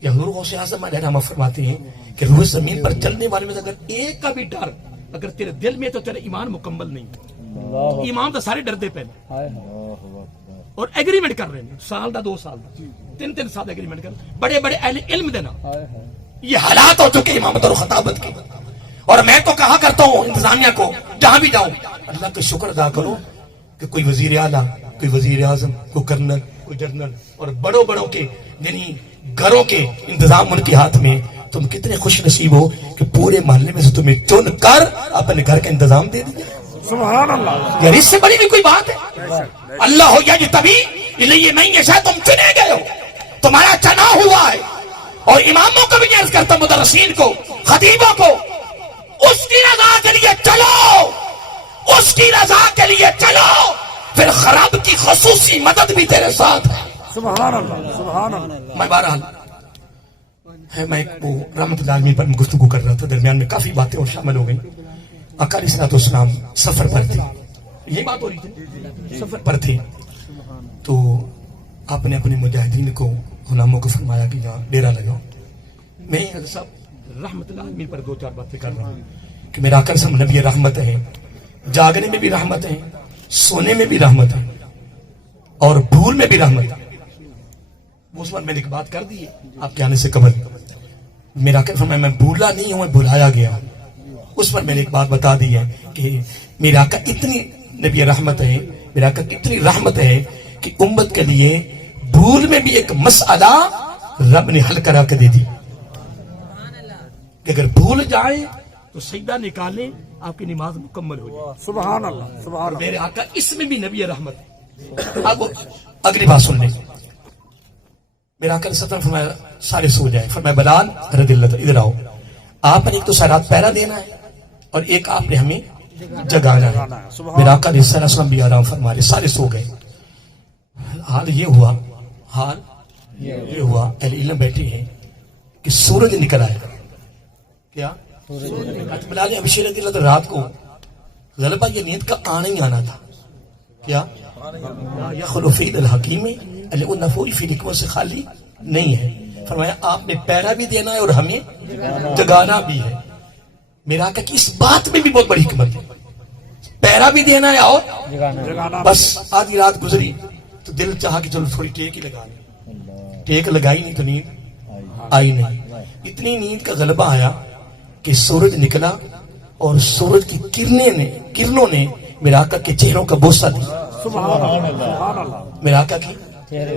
یا حضور غوث اعظم رحمہ فرماتے ہیں کہ روح زمین پر چلنے والے میں اگر ایک کا بھی ڈر اگر تیرے دل میں تو تیرا ایمان مکمل نہیں. امام تو سارے ڈردے پہلے اور ایگریمنٹ کر رہے ہیں، سال دا 2 سال دا 3 سال ایگریمنٹ کر، بڑے بڑے اہل علم دینا. یہ حالات ہو چکے امامت اور خطابت کے. اور میں تو کہا کرتا ہوں انتظامیہ کو جہاں بھی جاؤں، اللہ کا شکر ادا کرو کہ کوئی وزیر اعلیٰ، کوئی وزیر اعظم، کوئی کرنل، کوئی جنرل اور بڑوں بڑوں کے یعنی گھروں کے انتظام ان کے ہاتھ میں. تم کتنے خوش نصیب ہو کہ پورے محلے میں سے تمہیں چن کر اپنے گھر کا انتظام دے دیا. سبحان اللہ. یار اس سے بڑی بھی کوئی بات ہے؟ اللہ ہو یا تبھی الیہ من یشاء، تم چنے گئے ہو، تمہارا چنا ہوا ہے. اور اماموں کو بھی عرض کرتا ہوں، مدرسین کو، خطیبوں کو، اس کی رضا کے لیے چلو، اس کی رضا کے لیے چلو، پھر خراب کی خصوصی مدد بھی تیرے ساتھ ہے. سبحان اللہ. سبحان اللہ. میں بہرحال میں وہ رحمت اللہ علیہ پر گفتگو کر رہا تھا، درمیان میں کافی باتیں اور شامل ہو گئیں. آقا علیہ الصلوۃ والسلام سفر پر تھے، یہ بات ہو رہی تھی، سفر پر تھے تو آپ نے اپنے مجاہدین کو غلاموں کو فرمایا کہ یہاں ڈیرا لگاؤ. میں حضرت صاحب رحمت اللہ عالمین پر 2-4 باتیں کر رہا ہوں کہ میرا آقا صلی اللہ علیہ وسلم نبی رحمت ہے, جاگنے میں بھی رحمت ہے, سونے میں بھی رحمت ہے, اور بھول میں بھی رحمت ہے. اس پر میں نے ایک بات کر دی ہے آپ کے آنے سے قبل. میرا آقا فرمایا میں بھولا نہیں ہوں, میں بھلایا گیا. اس پر میں نے ایک بات بتا دی ہے کہ میرا آقا اتنی نبی رحمت ہے, میرا آقا کتنی رحمت ہے کہ امت کے لیے بھول میں بھی ایک مسئلہ رب نے حل کرا کے دے دی کہ اگر بھول جائے تو سجدہ نکالیں, آپ کی نماز مکمل ہو جائے. سبحان اللہ, سبحان اللہ. میرے آقا اس میں بھی نبی رحمت ہے. اب اگلی بات سن لیں. میرا آقا صلی اللہ علیہ وسلم فرمایا سارے سو جائیں. فرمایا بلال رضی اللہ عنہ ادھر آؤ, آپ نے ایک تو سرات پہرا دینا ہے اور ایک آپ نے ہمیں جگانا ہے. میرا آقا علیہ السلام بھی آرام فرما رہے, سارے سو گئے. حال یہ ہوا اہل علم بیٹھے ہیں کہ سورج نکل آیا. کیا بلال ابشیر رضی اللہ عنہ رات کو غلبہ یہ نیند کا آنا ہی آنا تھا. کیا خلوفید الحکیم النفوری فی رکوع سے خالی نہیں ہے. فرمایا آپ نے پہرا بھی دینا ہے اور ہمیں جگانا بھی ہے. میرا آقا کی اس بات میں بھی بہت بڑی حکمت ہے. پہرا بھی دینا ہے اور جگانا. بس آدھی رات گزری تو دل چاہا کہ چلو تھوڑی ٹیک ہی لگا لیں. ٹیک لگائی نہیں تو نیند آئی نہیں. اتنی نیند کا غلبہ آیا کہ سورج نکلا اور سورج کی کرنوں نے میرا آقا کے چہروں کا بوسہ دیا. سبحان اللہ, سبحان اللہ. میرا آقا کی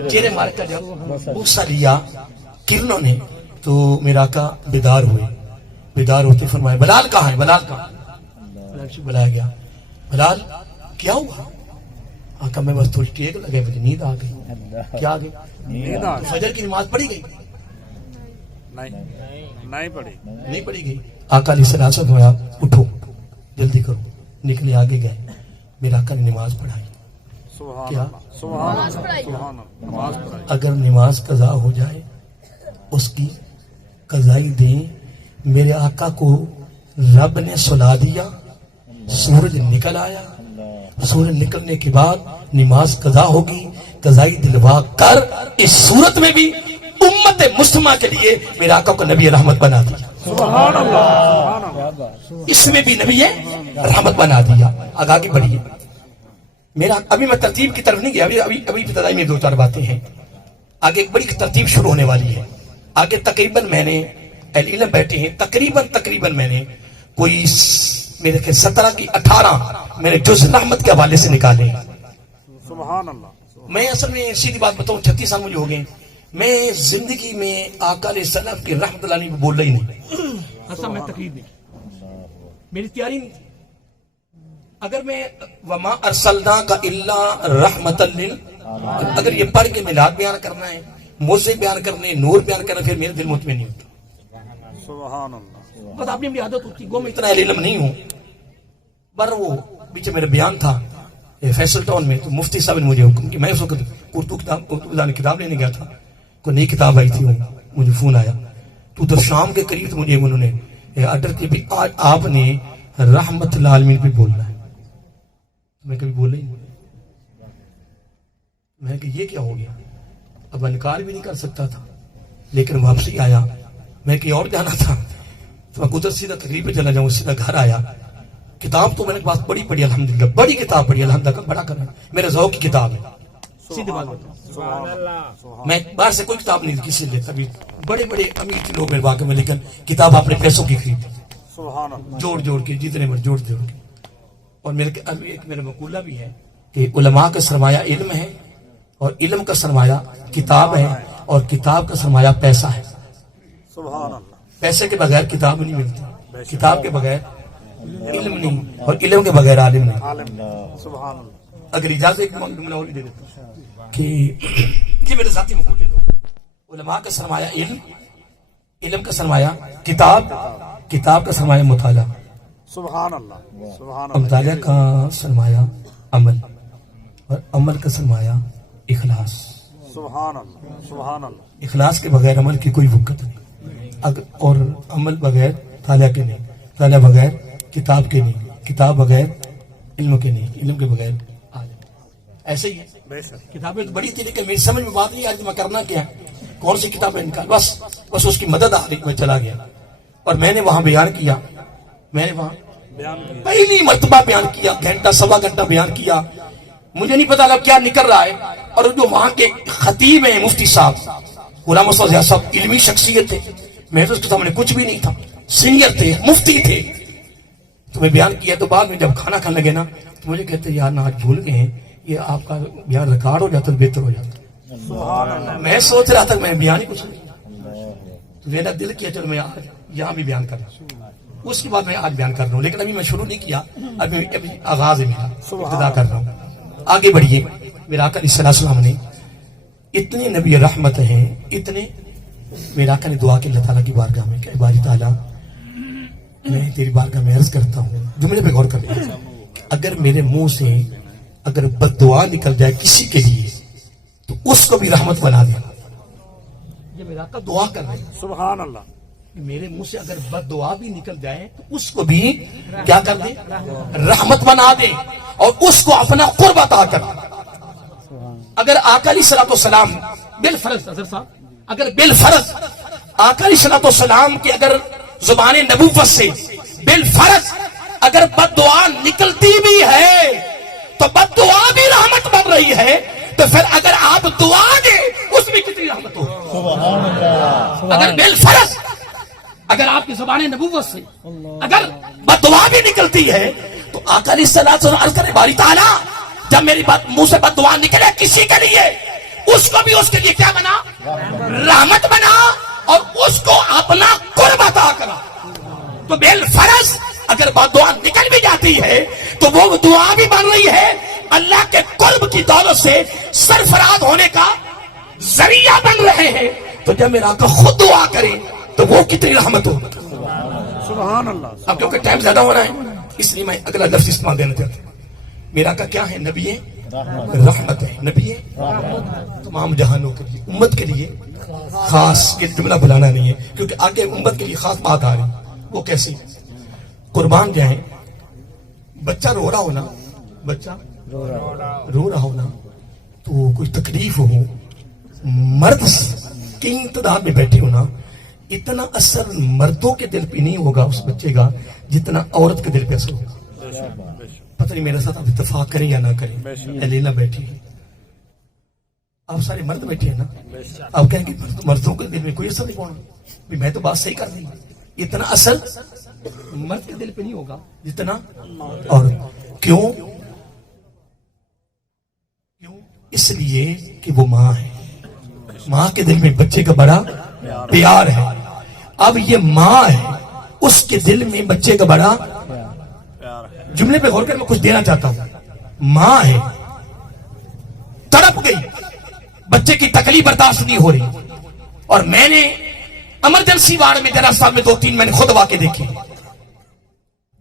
چہرے مار کا جب بوسہ لیا کرنوں نے تو میرا آقا بیدار ہوئے. بیدار ہوتے فرمایا بلال کہاں ہے, بلال کہاں. بلایا گیا, بلال کیا ہوا. آقا میں بس تھوڑی ٹیک لگے, مجھے نیند آ گئی. کیا آ گئی, نیند آ گئی. فجر کی نماز پڑھی گئی نہیں پڑی. نہیں پڑھی گئی. آقا علیہ السلام سے فرمایا اٹھو جلدی کرو. نکلے آگے گئے. میرا آقا نے نماز پڑھائی. سبحان کیا اللہ, سبحان اللہ, سبحان اللہ. نماز پڑھائی. اگر نماز قضا ہو جائے اس کی قضائی دیں. میرے آقا کو رب نے سلا دیا, سورج نکل آیا. سورج نکلنے کے بعد نماز قضا ہوگی. قضائی دلوا کر اس صورت میں بھی امت مسلمہ کے لیے میرے آقا کو نبی رحمت بنا دیا. سبحان اللہ, سبحان اللہ. اس میں بھی نبی رحمت بنا دیا. آگے بڑھیے. میرا ابھی میں ترتیب کی طرف نہیں گیا, ابھی ابتدائی میں 2-4 باتیں ہیں. آگے ایک بڑی ترتیب شروع ہونے والی ہے. آگے تقریباً میں نے اہل علم بیٹھے ہیں, تقریباً میں نے کوئی میرے کہ 17 کی 18 میں نے جز رحمت کے حوالے سے نکالے. سبحان اللہ. میں اصل میں سیدھی بات بتاؤں 36 سال مجھے ہو گئے. میں زندگی میں آقا علیہ السلام کی رحمت اللہ علیہ بول رہی نہیں. اصل میں تقریر نہیں, میری تیاری نہیں تھی. اگر میں وما ارسلنا کا الا رحمت لل, اگر یہ پڑھ کے میلاد بیان کرنا ہے, موضوع بیان کرنے, نور بیان کرنا, پھر میرے دل مطمئن نہیں ہوتا. سبحان اللہ. بس آپ نے میری عادت ہوتی, گو میں اتنا علم نہیں ہوں. پر وہ پیچھے میرا بیان تھا فیصل ٹاؤن میں, تو مفتی صاحب نے مجھے حکم کہ میں اس وقت اردو کتاب لینے گیا تھا. کوئی نئی کتاب آئی تھی, مجھے فون آیا تو ادھر شام کے قریب مجھے انہوں نے آرڈر کیا بھی آج آپ نے رحمت اللہ عالمین پہ بولنا ہے. میں کبھی بولا ہی نہیں. میں کہ یہ کیا ہو گیا. اب انکار بھی نہیں کر سکتا تھا, لیکن واپسی آیا. میں کہ اور جانا تھا تو میں قدرت سیدھا تقریب پہ چلا جاؤں, سیدھا گھر آیا. کتاب تو میں نے بات بڑی پڑھی الحمدللہ, بڑی کتاب پڑھی الحمدللہ, بڑا کرنا میرے ذوق کی کتاب ہے. سیدھی بات بتاؤں, میں باہر سے کوئی کتاب نہیں کسی لیے. کبھی بڑے بڑے امیر تھے لوگ میرے واقع میں, لیکن کتاب اپنے پیسوں کی خریدی, سبحان اللہ. جوڑ کے جتنے بڑے جوڑ کے. اور ایک میرا مقولہ بھی ہے کہ علماء کا سرمایہ علم ہے, اور علم کا سرمایہ کتاب ہے, اور کتاب کا سرمایہ پیسہ ہے. سبحان اللہ. پیسے کے بغیر کتاب نہیں ملتی, کتاب کے بغیر علم نہیں, اور علم کے بغیر عالم نہیں. عالم. سبحان اللہ. اگر اجازت ایک جملہ اور دے دیتا ہوں کہ یہ میرے ذاتی مقولے دو. علماء کا سرمایہ علم, علم کا سرمایہ کتاب, کتاب کا سرمایہ مطالعہ, سبحان اللہ. سبحان اللہ. مطالعہ کا سرمایہ عمل, اور عمل کا سرمایہ اخلاص. سبحان اللہ. سبحان اللہ. اخلاص کے بغیر عمل کی کوئی وقت نہیں, اور عمل بغیر طالعہ کے نہیں, طالعہ بغیر کتاب کے نہیں, کتاب بغیر علم کے نہیں, علم کے بغیر عالم. ایسے ہی ہے. کتابیں تو بڑی تھی لیکن میری سمجھ میں بات نہیں آ رہی میں کرنا کیا. کون سی کتاب ہے نکال، بس اس کی مدد آ رہی، میں چلا گیا اور میں نے وہاں بیان کیا، میں نے وہاں پہلی مرتبہ بیان کیا، گھنٹہ سوا گھنٹہ بیان کیا، مجھے نہیں پتا لگ کیا نکل رہا ہے. اور جو وہاں کے خطیب ہیں مفتی صاحب غلام مصطفیٰ زیاد صاحب علمی شخصیت تھے، میں تو اس کے سامنے کچھ بھی نہیں تھا، سینئر تھے، مفتی تھے. تو میں بیان کیا تو بعد میں جب کھانا کھانے لگے نا تو مجھے کہتے یار نا آج بھول گئے ہیں، یہ آپ کا بیان ریکارڈ ہو جاتا تو بہتر ہو جاتا. میں سوچ رہا تھا میں بیان ہی کچھ نہیں، تو میرا دل کیا چلو میں آج یہاں بھی بیان کر رہا ہوں. اس کے بعد میں آج بیان کر رہا ہوں، لیکن ابھی میں شروع نہیں کیا، ابھی آغاز ہے میرا، ابتدا کر رہا ہوں. آگے بڑھیے. میرا آقا علیہ السلام نے اتنے نبی رحمت ہیں، اتنے. میرا آقا نے دعا کی اللہ تعالیٰ کی بارگاہ میں کہ باری تعالیٰ میں تیری بارگاہ میں عرض کرتا ہوں، جملے پہ غور کریں، اگر میرے منہ سے اگر بد دعا نکل جائے کسی کے لیے تو اس کو بھی رحمت بنا دے. یہ میرا آقا دعا کر رہے ہیں، سبحان اللہ. میرے منہ سے اگر بد دعا بھی نکل جائے تو اس کو بھی کیا کر دے، رحمت بنا دے اور اس کو اپنا قرب عطا کر. اگر آقا علیہ الصلوۃ والسلام بالفرض نظر صاحب، اگر بالفرض آقا علیہ الصلوۃ والسلام کی اگر زبان نبوت سے بالفرض اگر بد دعا نکلتی بھی ہے تو بد دعا بھی رحمت بن رہی ہے، تو پھر اگر آپ دعا دیں اس میں کتنی رحمت ہو. اگر بالفرض اگر آپ کی زبان نبوت سے اگر بد دعا بھی نکلتی ہے تو آقا علیہ الصلوۃ والسلام عرض کرے باری تعالیٰ جب میری بات منہ سے بد دعا نکلے کسی کے لیے اس کو بھی اس کے لیے کیا بنا، رحمت بنا اور اس کو اپنا قرب عطا کرا. تو بالفرض اگر بد دعا نکل بھی جاتی ہے تو وہ دعا بھی بن رہی ہے اللہ کے قرب کی دولت سے سرفراز ہونے کا ذریعہ بن رہے ہیں. تو جب میرا آقا خود دعا کرے تو وہ کتنی رحمت ہو. سبحان اللہ. اب کیونکہ ٹائم زیادہ ہو رہا ہے اس لیے میں اگلا لفظ استعمال دینا چاہتا ہوں. میرا آقا کیا ہے، نبی رحمت ہے، نبی تمام جہانوں کے لیے، امت کے لیے خاص. یہ جملہ بلانا نہیں ہے کیونکہ آگے امت کے لیے خاص بات آ رہی. وہ کیسی، قربان جائیں، بچہ رو رہا ہونا، بچہ رو رہا ہونا تو کوئی تکلیف ہو، مرد کی امتداد میں بیٹھے ہونا، اتنا اثر مردوں کے دل پہ نہیں ہوگا اس بچے کا جتنا عورت کے دل پہ اثر ہوگا. پتہ نہیں میرے ساتھ آپ اتفاق کریں یا نہ کریں. لیلا بیٹھی ہے، آپ سارے مرد بیٹھے ہیں نا، آپ کہیں کہ مردوں کے دل میں کوئی اثر نہیں ہونا. میں تو بات صحیح کر رہی ہوں، اتنا اثر مرد کے دل پہ نہیں ہوگا جتنا عورت. کیوں؟ اس لیے کہ وہ ماں ہے، ماں کے دل میں بچے کا بڑا پیار ہے. اب یہ ماں ہے، اس کے دل میں بچے کا بڑا جملے پہ غور کر میں کچھ دینا چاہتا ہوں. ماں ہے، تڑپ گئی، بچے کی تکلیف برداشت نہیں ہو رہی، اور میں نے ایمرجنسی وارڈ میں جنرل اسپتال میں 2-3 میں نے خود واقع دیکھی.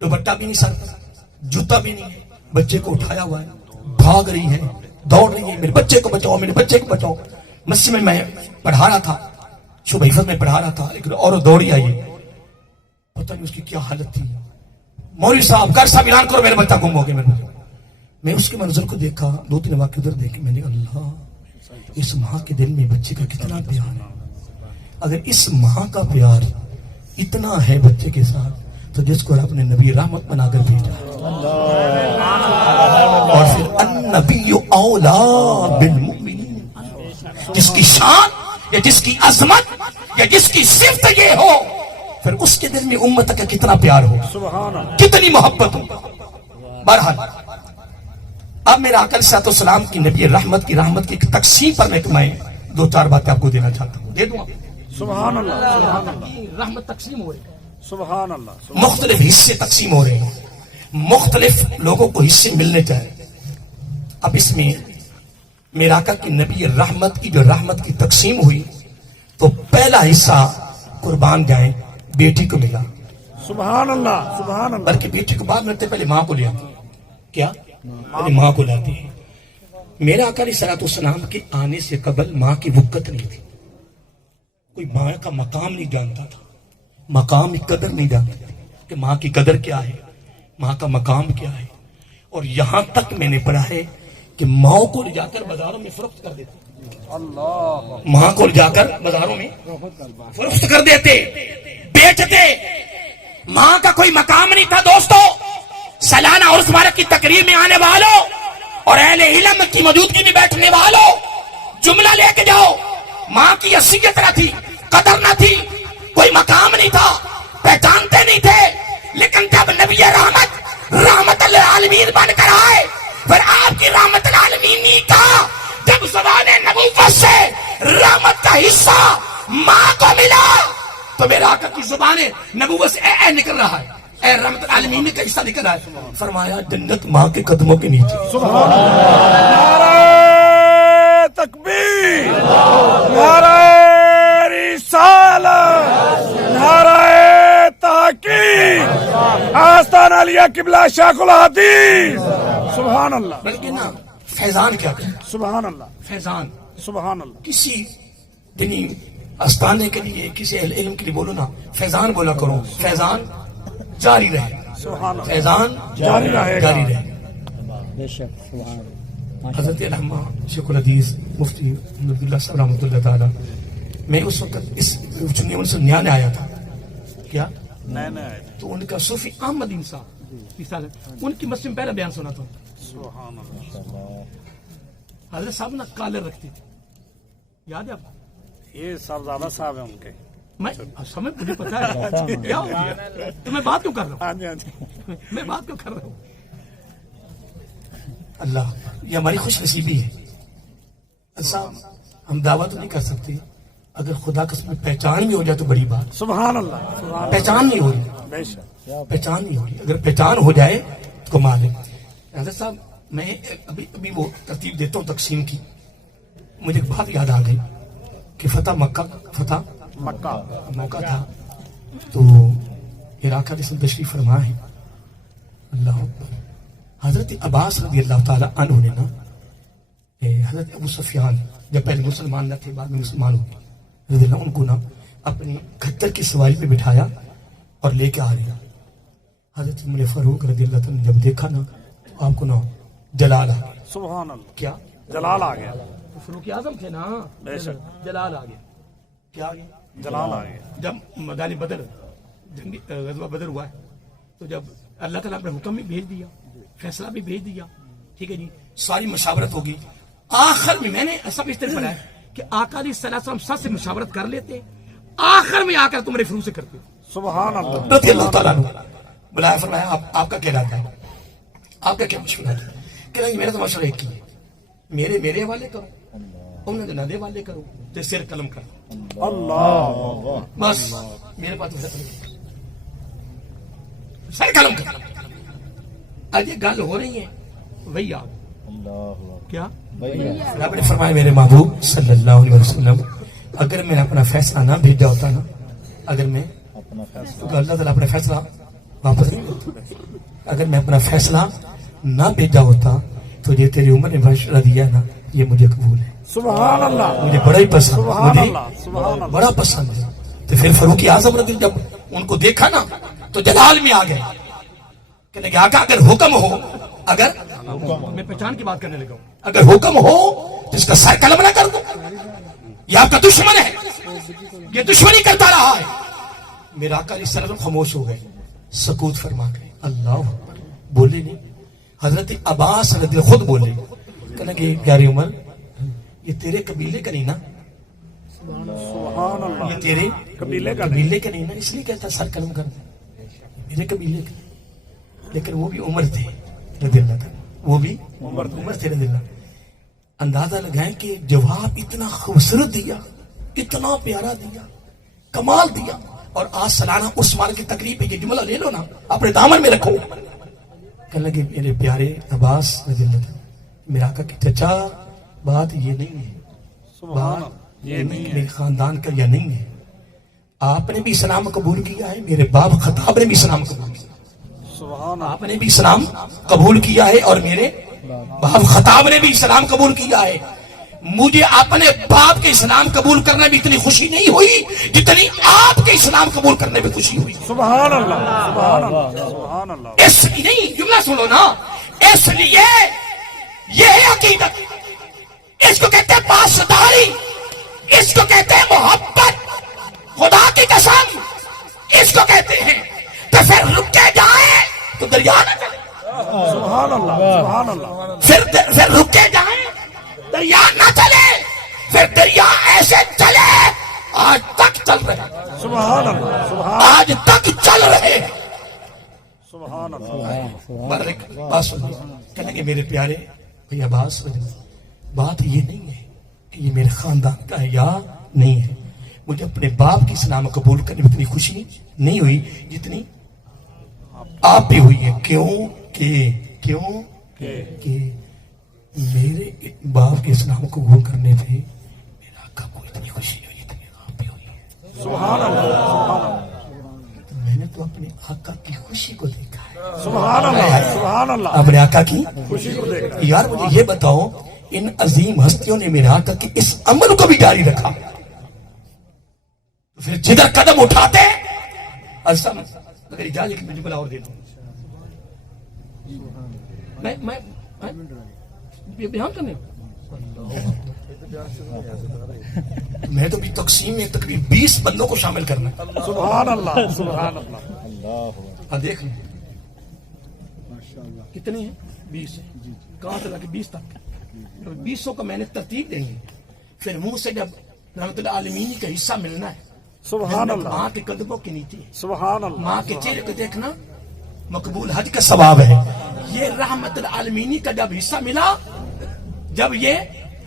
دوپٹہ بھی نہیں سر، جوتا بھی نہیں ہے، بچے کو اٹھایا ہوا ہے، بھاگ رہی ہے، دوڑ رہی ہے، میرے بچے کو بچاؤ، میرے بچے کو بچاؤ. مسجد میں پڑھا رہا تھا، صبح حفظ میں پڑھا رہا تھا، ایک اور دوڑی آئی، پتہ نہیں اس کی کیا حالت تھی. مولوی صاحب گھر صاحب اعلان کرو میرے بچہ گم ہو گیا. میں اس کے منظر کو دیکھا، 2-3 واقع ادھر دیکھے، میں نے اللہ اس ماں کے دل میں بچے کا کتنا پیار ہے. اگر اس ماں کا پیار اتنا ہے بچے کے ساتھ تو جس کو اپنے نبی رحمت بنا کر بھیجا، اور پھر النبی اولا بالمؤمنین، جس کی شان یا جس کی عظمت یا جس کی صفت یہ ہو پھر اس کے دل میں امت کا کتنا پیار ہو، سبحان اللہ. کتنی محبت ہو. بہرحال اب میرا آقا علیہ السلام کی نبی رحمت کی تقسیم پر میں 2-4 باتیں آپ کو دینا چاہتا ہوں. دے دوں؟ سبحان اللہ. رحمت تقسیم ہو رہی ہے، سبحان اللہ. مختلف حصے تقسیم ہو رہے ہیں، مختلف لوگوں کو حصے ملنے چاہیے. اب اس میں میرا آقا کی نبی رحمت کی جو رحمت کی تقسیم ہوئی تو پہلا حصہ قربان جائیں بیٹی کو ملا. سبحان اللہ. سبحان اللہ. بلکہ بیٹی کو بعد میں پہلے ماں کو لے آتی ہے. کیا؟ پہلے ماں کو لاتی ہے. میرا آقا علیہ السلام کے آنے سے قبل ماں کی وقت نہیں تھی، کوئی ماں کا مقام نہیں جانتا تھا، مقام کی قدر نہیں جانتا تھا کہ ماں کی قدر کیا ہے، ماں کا مقام کیا ہے. اور یہاں تک میں نے پڑھا ہے کہ ماں کو لے جا کر بازاروں میں فروخت کر دیتے. اللہ ماں کو جا کر بازاروں میں فروخت کر دیتے، بیچتے. ماں کا کوئی مقام نہیں تھا. دوستو سالانہ عرس مبارک کی تقریب میں آنے والوں اور اہل علم کی موجودگی میں بیٹھنے والوں جملہ لے کے جاؤ. ماں کی حیثیت نہ تھی، قدر نہ تھی، کوئی مقام نہیں تھا، پہچانتے نہیں تھے. لیکن جب نبی رحمت للعالمین بن کر آئے، پھر آپ کی رحمت للعالمین نے کہا جب زبان نبوت سے رحمت کا حصہ ماں کو ملا تو میرے آقا کی زبان نبوت سے اے نکل رہا ہے، اے رحمت العالمین کا حصہ نکل رہا ہے. فرمایا جنت ماں کے قدموں کے نیچے. نعرہ تکبیر، نعرہ رسالت، نعرہ تحقیق، آستانہ علیہ قبلہ شیخ الحدیث. سبحان اللہ، بلکہ نا فیضان کیا کہ سبحان اللہ، فیضان سبحان اللہ. کسی دینی آستانے کے لیے، کسی اہل علم کے لیے بولو نا فیضان بولا کرو. فیضان جاری رہے، سبحان اللہ، فیضان جاری رہے گا. جاری رہے. حضرت علامہ شیخ الحدیث مفتی عبداللہ صاحب رحمۃ اللہ تعالی، میں اس وقت اس چنی ان سے نیا آیا تھا کیا، نئے نئے. تو ان کا صوفی احمد صاحب ان کی مسجد میں پہلا بیان سنا تھا. سبحان اللہ. حضرت صاحب نا کالر رکھتے تھے، یاد ہے آپ کو؟ یہ صاحبزادہ صاحب ہیں ان کے. میں سمجھ مجھے پتا ہے کیا ہو گیا، تو میں بات کیوں کر رہا ہاں جی ہاں جی. ہوں، میں بات کیوں کر رہا ہوں. اللہ یہ ہماری خوش نصیبی ہے. صاحب ہم دعویٰ تو نہیں کر سکتے، اگر خدا قسم میں پہچان بھی ہو جائے تو بڑی بات. سبحان اللہ، سبحان پہچان نہیں ہو رہی، اللہ. بے شک. پہچان نہیں ہو رہی. اگر پہچان ہو جائے تو کمال ہے. حضرت صاحب میں ابھی وہ ترتیب دیتا ہوں تقسیم کی. مجھے ایک بات یاد آ گئی کہ فتح مکہ موقع تھا تو عراق کا جسم تشریف فرما ہے. اللہ اکبر. حضرت عباس رضی اللہ تعالی عنہ نے نا حضرت ابو سفیان جب پہلے مسلمان نہ تھے بعد میں مسلمان ہو گئے رضی اللہ، ان کو نا اپنی کھچر کی سواری پہ بٹھایا اور لے کے آ رہا. حضرت عمر فاروق رضی اللہ تعالی نے جب دیکھا نا تو آپ کو نا جلال آ گیا. سبحان اللہ. کیا جلال آ گیا. فاروق اعظم تھے نا، بے شک. جلال آ گیا. کیا آ گیا؟ جلال آ گیا. جب میدان بدر جنگی غزوہ بدر ہوا ہے تو جب اللہ تعالیٰ نے حکم بھی بھیج دیا، فیصلہ بھی بھیج دیا، ٹھیک ہے جی، ساری مشاورت ہوگی. آخر میں نے ایسا بھی اس طرح پڑھا ہے کہ آقا علیہ السلام سب سے مشاورت کر لیتے، آخر میں آ کر تم ریفرو سے کرتے. سبحان اللہ. رضی اللہ تعالیٰ نے بلایا، فرمایا آپ کا کیا ارادہ ہے، آپ کا کیا مشورہ ہے؟ کہ نہیں میرا تو مشورہ ایک ہی ہے، میرے حوالے کرو، انہوں نے نادے والے کرو، تو سر قلم کرو. اللہ. بس میرے پاس سر قلم کرو. آج یہ گل ہو رہی ہے وہی آپ کیا رب نے فرمایا میرے محبوب صلی اللہ علیہ وسلم اگر میں نے اپنا فیصلہ نہ بھیجا ہوتا نا، اگر میں تو اللہ تعالیٰ اپنا فیصلہ واپس نہیں دیتا. اگر میں اپنا فیصلہ نہ بھیجا ہوتا تو یہ تیری عمر نے فیصلہ دیا نا یہ مجھے قبول ہے. سبحان اللہ. مجھے بڑا ہی پسند، سبحان مجھے اللہ. سبحان اللہ. بڑا پسند ہے. تو پھر فاروق اعظم رضی جب ان کو دیکھا نا تو جلال میں آ گئے کہنے کہ آقا اگر حکم ہو، اگر میں پہچان کی بات کرنے لگا ہوں، اگر حکم ہو تو اس کا سر قلم نہ کر دو. یہ آپ کا دشمن ہے، یہ دشمنی کرتا رہا ہے. میرا آقا علیہ السلام خاموش ہو گئے، سکوت فرما گئے. اللہ اکبر. بولے نہیں. حضرت عباس رضی اللہ خود بولے، کہنے کہ پیاری عمر یہ تیرے قبیلے کا نہیں نا، سبحان اللہ. یہ تیرے قبیلے کا قبیلے کا نہیں نا، اس لیے کہتا سر قلم کر دے، میرے قبیلے کا. لیکن وہ بھی عمر تھے رضی اللہ تعالی، وہ بھی عمر تھے رضی اللہ. اندازہ لگائیں کہ جواب اتنا خوبصورت دیا، اتنا پیارا دیا، کمال دیا. اور آج سالانہ عثمان کی تقریب پہ یہ جملہ لے لو نا، اپنے دامن میں رکھو. کہنے لگے میرے پیارے عباس رضی اللہ تعالی، میرا آقا کہ چچا بات یہ نہیں ہے، بات یہ نہیں ہے، میرے خاندان کا یہ نہیں ہے. آپ نے بھی اسلام قبول کیا ہے، میرے باپ خطاب نے بھی اسلام قبول کیا. سبحان. آپ نے بھی اسلام قبول کیا ہے اور میرے باپ خطاب نے بھی اسلام قبول کیا ہے. مجھے اپنے باپ کے اسلام قبول کرنے میں اتنی خوشی نہیں ہوئی جتنی آپ کے اسلام قبول کرنے میں خوشی ہوئی. سبحان اللہ. سبحان اللہ. سبحان اللہ. اس نہیں جملہ سنو نا، اس لیے یہ ہے عقیدت، اس کو کہتے ہیں پاسداری، اس کو کہتے ہیں محبت، خدا کی قسم اس کو کہتے ہیں۔ تو پھر رکے جائیں تو دریا نہ چلے، سبحان اللہ سبحان اللہ پھر رکے جائیں دریا نہ چلے، پھر دریا ایسے چلے آج تک چل رہے، سبحان اللہ سبحان آج تک چل رہے۔ سبحان اللہ بات سنیے، کہنے کہ میرے پیارے بھیا بات سنیے، بات یہ نہیں ہے کہ یہ میرے خاندان کا ہے یا نہیں ہے، مجھے اپنے باپ کی اسلام قبول کرنے میں اتنی خوشی نہیں ہوئی جتنی آپ بھی ہوئی ہے۔ کیوں کہ میرے باپ کے اسلام قبول کرنے پہ میرے آقا کو اتنی خوشی ہوئی جتنی آپ بھی ہوئی ہے۔ سبحان اللہ میں نے تو اپنے آقا کی خوشی کو دیکھا ہے، سبحان اللہ سبحان اللہ اپنے آقا کی خوشی کو دیکھ یار مجھے یہ بتاؤ، ان عظیم ہستیوں نے میرے آقا کی اس عمل کو بھی جاری رکھا، پھر جدھر قدم اٹھاتے ایسا اگر اجازت کہ میں جملہ اور دے دوں، میں بیان کرنے میں تو بھی تقسیم میں تقریباً 20 بندوں کو شامل کرنا ہے۔ سبحان اللہ سبحان اللہ ہاں دیکھ لیں کتنے ہیں، 20 کہاں سے لا کے 20 تک، 200 کا میں نے ترتیب دیں گے، پھر منہ سے جب رحمت اللہ عالمین کا حصہ ملنا ہے، سبحان اللہ ماں کے قدموں کے نیچے سبحان اللہ ماں کے چہرے کو دیکھنا مقبول حج کا ثواب ہے۔ یہ رحمت العالمینی کا جب حصہ ملا، جب یہ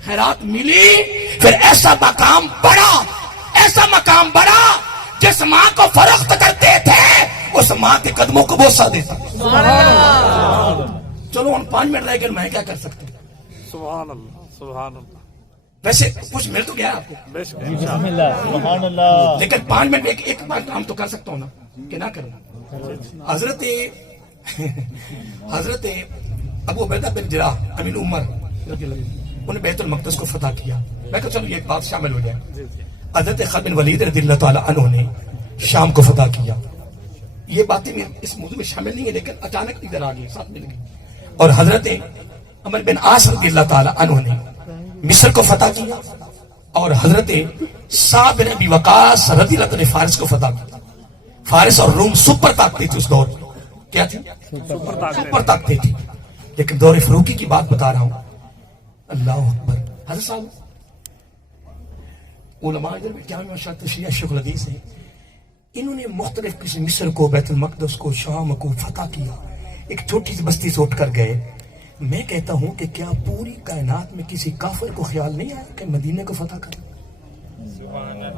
خیرات ملی، پھر ایسا مقام بڑا جس ماں کو فروخت کرتے تھے اس ماں کے قدموں کو بوسہ دیتا۔ چلو ہم 5 منٹ رہ گئے، میں کیا کر سکتا ہوں؟ سبحان اللہ سبحان اللہ ویسے کچھ مل تو گیا آپ کو، بے شک لیکن 5 منٹ ایک بار کام تو کر سکتا ہوں نا کہ نہ کروں۔ حضرت ابو عبیدہ بن جراح امین عمر انہوں نے بیت المقدس کو فتح کیا، میں کہا چلو یہ بات شامل ہو جائے۔ حضرت خالد بن ولید رضی اللہ تعالی عنہ نے شام کو فتح کیا، یہ باتیں اس موضوع میں شامل نہیں ہے لیکن اچانک ادھر آ گئی، ساتھ مل گئی۔ اور حضرت عمر بن عاص رضی اللہ تعالی عنہ نے مصر کو فتح کیا، اور حضرت سعد بن ابی وقاص رضی اللہ عنہ نے فارس کو فتح کیا۔ فارس اور روم سپر طاقتیں تھی اس دور میں، کیا تھی؟ سپر طاقتیں تھی، لیکن دور فاروقی کی بات بتا رہا ہوں۔ اللہ اکبر۔ حضرت صاحب علماء ادھر میں کیا میں تشریح شیخ الحدیث ہیں، انہوں نے مختلف کسی مصر کو، بیت المقدس کو، شام کو فتح کیا، ایک چھوٹی سی بستی سے اٹھ کر گئے۔ میں کہتا ہوں کہ کیا پوری کائنات میں کسی کافر کو خیال نہیں آیا کہ مدینے کو فتح کریں؟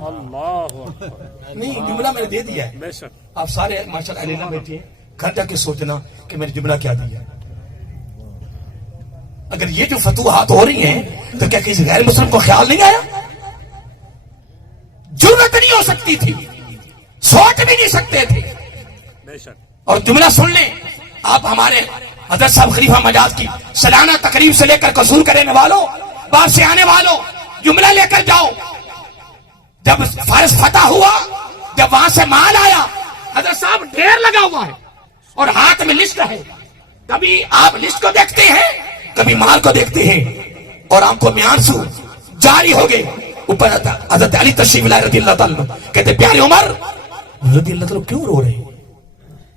اللہ نہیں، جملہ میں نے دے دیا ہے، بے شک آپ سارے ماشاءاللہ علیہ بیٹھے ہیں، گھر جا کے سوچنا کہ میں نے جملہ کیا دیا۔ اگر یہ جو فتوحات ہو رہی ہیں تو کیا کسی غیر مسلم کو خیال نہیں آیا؟ جرأت نہیں ہو سکتی تھی، سوچ بھی نہیں سکتے تھے۔ بے شک اور جملہ سن لیں آپ، ہمارے حضرت صاحب خلیفہ مجاز کی سالانہ تقریب سے لے کر قصور کرنے والوں، باہر سے آنے والوں، جملہ لے کر جاؤ۔ جب فارس فتح ہوا، جب وہاں سے مال آیا، حضرت صاحب ڈھیر لگا ہوا ہے اور ہاتھ میں لسٹ ہے، کبھی آپ لسٹ کو دیکھتے ہیں، کبھی مال کو دیکھتے ہیں، اور آنکھوں میں آنسو جاری ہو گئے۔ اوپر حضرت علی تشریف لائے رضی اللہ تعالیٰ کہتے پیارے عمر رضی اللہ تعالیٰ کیوں رو رہے ہیں؟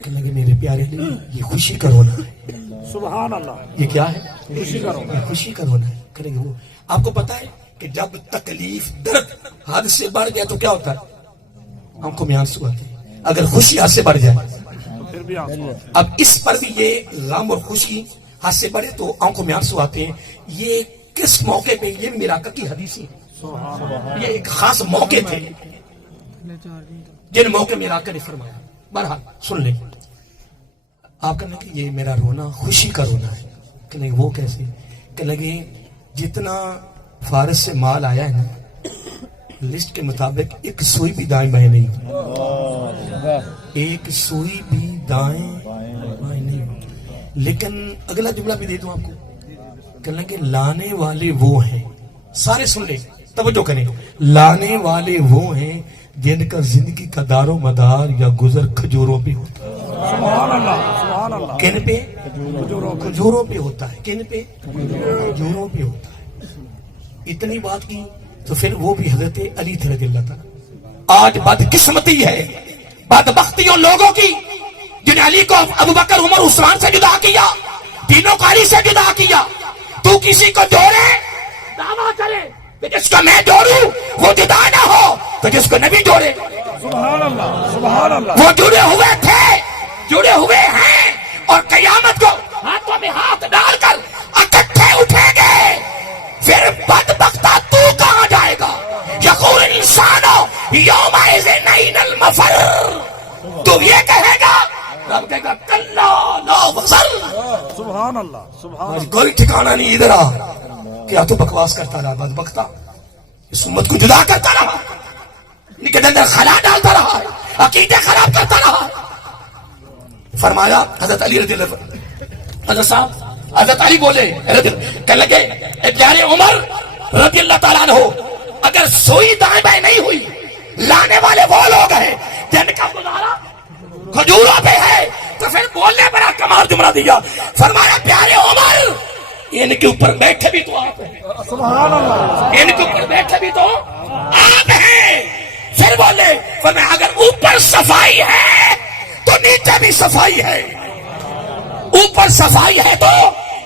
کہ لگے میرے پیارے علی یہ خوشی کا رونا ہے۔ سبحان اللہ یہ کیا ہے؟ خوشی کرو یہ خوشی کا رونا ہے۔ کریں گے وہ آپ کو پتا ہے کہ جب تکلیف درد حد سے بڑھ جائے تو کیا ہوتا ہے؟ آنکھوں میں آنسو آتے ہیں۔ اگر خوشی حد سے بڑھ جائے، پھر بھی آنسو اب اس پر بھی یہ غم اور خوشی حد سے بڑھے تو آنکھوں میں آنسو آتے ہیں۔ یہ کس موقع پہ؟ یہ میرا آقا کی حدیث ہے، یہ ایک خاص موقع تھے جن موقع میرا آقا نے فرمایا۔ بہرحال سن لیں، آپ کہنے کہ یہ میرا رونا خوشی کا رونا ہے، کہ نہیں وہ کیسے؟ کہ لگے جتنا فارس سے مال آیا ہے نا، لسٹ کے مطابق ایک سوئی بھی دائیں بائیں نہیں ہوئی، ایک سوئی بھی دائیں بائیں نہیں ہوئی۔ لیکن اگلا جملہ بھی دے دوں آپ کو، کہ لگے لانے والے وہ ہیں، سارے سن لیں توجہ کریں، لانے والے وہ ہیں جن کا زندگی کا دار و مدار یا گزر کھجوروں پہ ہوتا ہے۔ سبحان اللہ سبحان اللہ کن پہ؟ کھجوروں پہ ہوتا ہے۔ کن پہ؟ کھجوروں پہ ہوتا ہے۔ اتنی بات کی تو پھر وہ بھی حضرت علی تھے رضی اللہ تعالیٰ. آج بدقسمتی ہے، بدبختی ان لوگوں کی جنہیں علی کو ابو بکر عمر عثمان سے جدا کیا، تینوں کو علی سے جدا کیا. تو کسی کو جوڑے دعویٰ کرے کہ جس کو میں جوڑوں وہ جدا نہ ہو، تو جس کو نبی جوڑے. سبحان اللہ سبحان اللہ. وہ جڑے ہوئے تھے، جڑے ہوئے ہیں، اور قیامت کو ہاتھوں میں ہاتھ ڈال کر اکٹھے اٹھیں گے. پھر بدبختہ تو کہاں جائے گا؟ یقول انسان یومئذ این المفر. تو یہ کہے گا، رب کہے گا کلا لا وزر. سبحان اللہ سبحان آج کوئی ٹھکانا نہیں ادھر آ. کیا تو بکواس کرتا رہا بدبختہ، اس امت کو جدا کرتا رہا، ان کے اندر خلا ڈالتا رہا، عقیدے خراب کرتا رہا. فرمایا حضرت علی رضی اللہ عنہ، حضرت صاحب حضرت علی بولے کہنے لگے اے پیارے عمر رضی اللہ تعالیٰ عنہ، اگر سوئی دائیں بائیں نہیں ہوئی، لانے والے وہ لوگ ہیں جن کا گزارا کھجوروں پہ ہے، تو پھر بولنے پر آپ کمال جملہ دیا. فرمایا پیارے عمر ان کے اوپر بیٹھے بھی تو آپ ہیں، سبحان اللہ. ان کے اوپر بیٹھے بھی تو آپ ہیں. پھر بولے فرمایا اگر اوپر صفائی ہے تو نیچے بھی صفائی ہے، اوپر صفائی ہے تو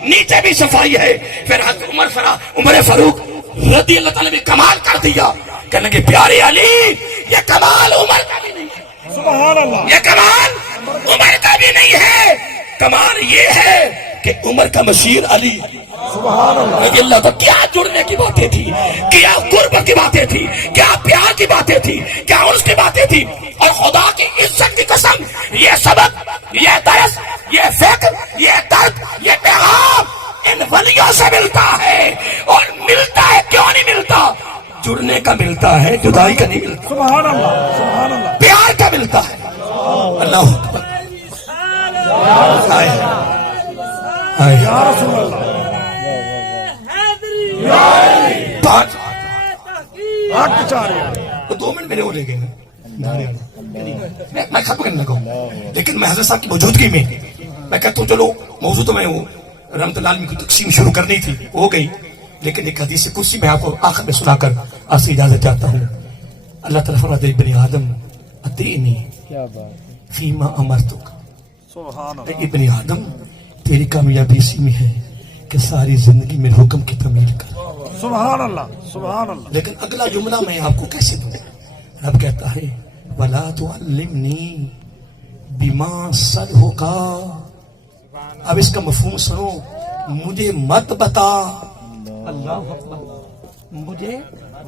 نیچے بھی صفائی ہے. پھر حضرت عمر فاروق رضی اللہ تعالیٰ نے کمال کر دیا، کہنے لگے پیارے علی یہ کمال عمر کا بھی نہیں ہے، سبحان اللہ. یہ کمال عمر کا بھی نہیں ہے. کمال یہ ہے کہ عمر کا مشیر علی سبحان اللہ. رضی اللہ تو کیا جڑنے کی باتیں تھی، کیا قرب کی باتیں تھی، کیا پیار کی باتیں تھی، کیا عرض کی باتیں تھی. اور خدا کی عزت کی قسم یہ سبق، یہ درس، یہ فکر، یہ درد، یہ پیغام ان ولیوں سے ملتا ہے. اور ملتا ہے کیوں نہیں ملتا؟ جڑنے کا ملتا ہے، جدائی کا نہیں ملتا. سبحان اللہ سبحان اللہ. پیار کا ملتا ہے. اللہ اکبر. آئے آئے یا رسول اللہ. پانچ حق چاہ رہے ہیں. تو 2 منٹ میرے وہ لے گئے میں ختم کرنے لگا ہوں. لیکن میں حضرت صاحب کی موجودگی میں کہتا ہوں چلو موضوع تو میں وہ رحمت اللہ علیہ کی تقسیم شروع کرنی تھی، ہو گئی. لیکن ایک حدیث کرسی میں آپ کو آخر میں سنا کر آپ سے اجازت چاہتا ہوں. اللہ تعالیٰ فرماتا ہے ابن آدم اطیعنی فیما امرتک. سبحان اللہ. اے ابن آدم تیری کامیابی اسی میں ہے کہ ساری زندگی میں حکم کی تعمیل کر. سبحان اللہ سبحان اللہ. لیکن اگلا جملہ میں آپ کو کیسے دوں؟ رب کہتا ہے وَلَا تُعَلِّمْنِي بِمَا صَدْهُكَ. اب اس کا مفہوم سنو، مجھے مت بتا. اللہ اکبر. مجھے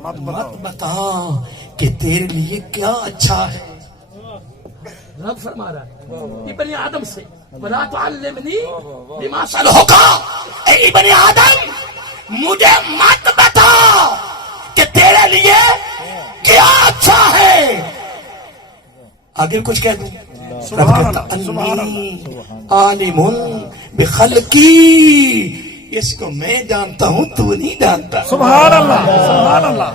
مت بتا کہ تیرے لیے کیا اچھا ہے. رب فرما رہا ہے ابن آدم سے وَلَا تُعَلِّمْنِي بِمَا صَدْهُكَ. اے ابن آدم مجھے مت بتا کہ تیرے لیے کیا اچھا ہے. آگے کچھ کہہ دوں. رب کہتا انی عالم بخلقی. اس کو میں جانتا ہوں تو نہیں جانتا. سبحان اللہ سبحان اللہ.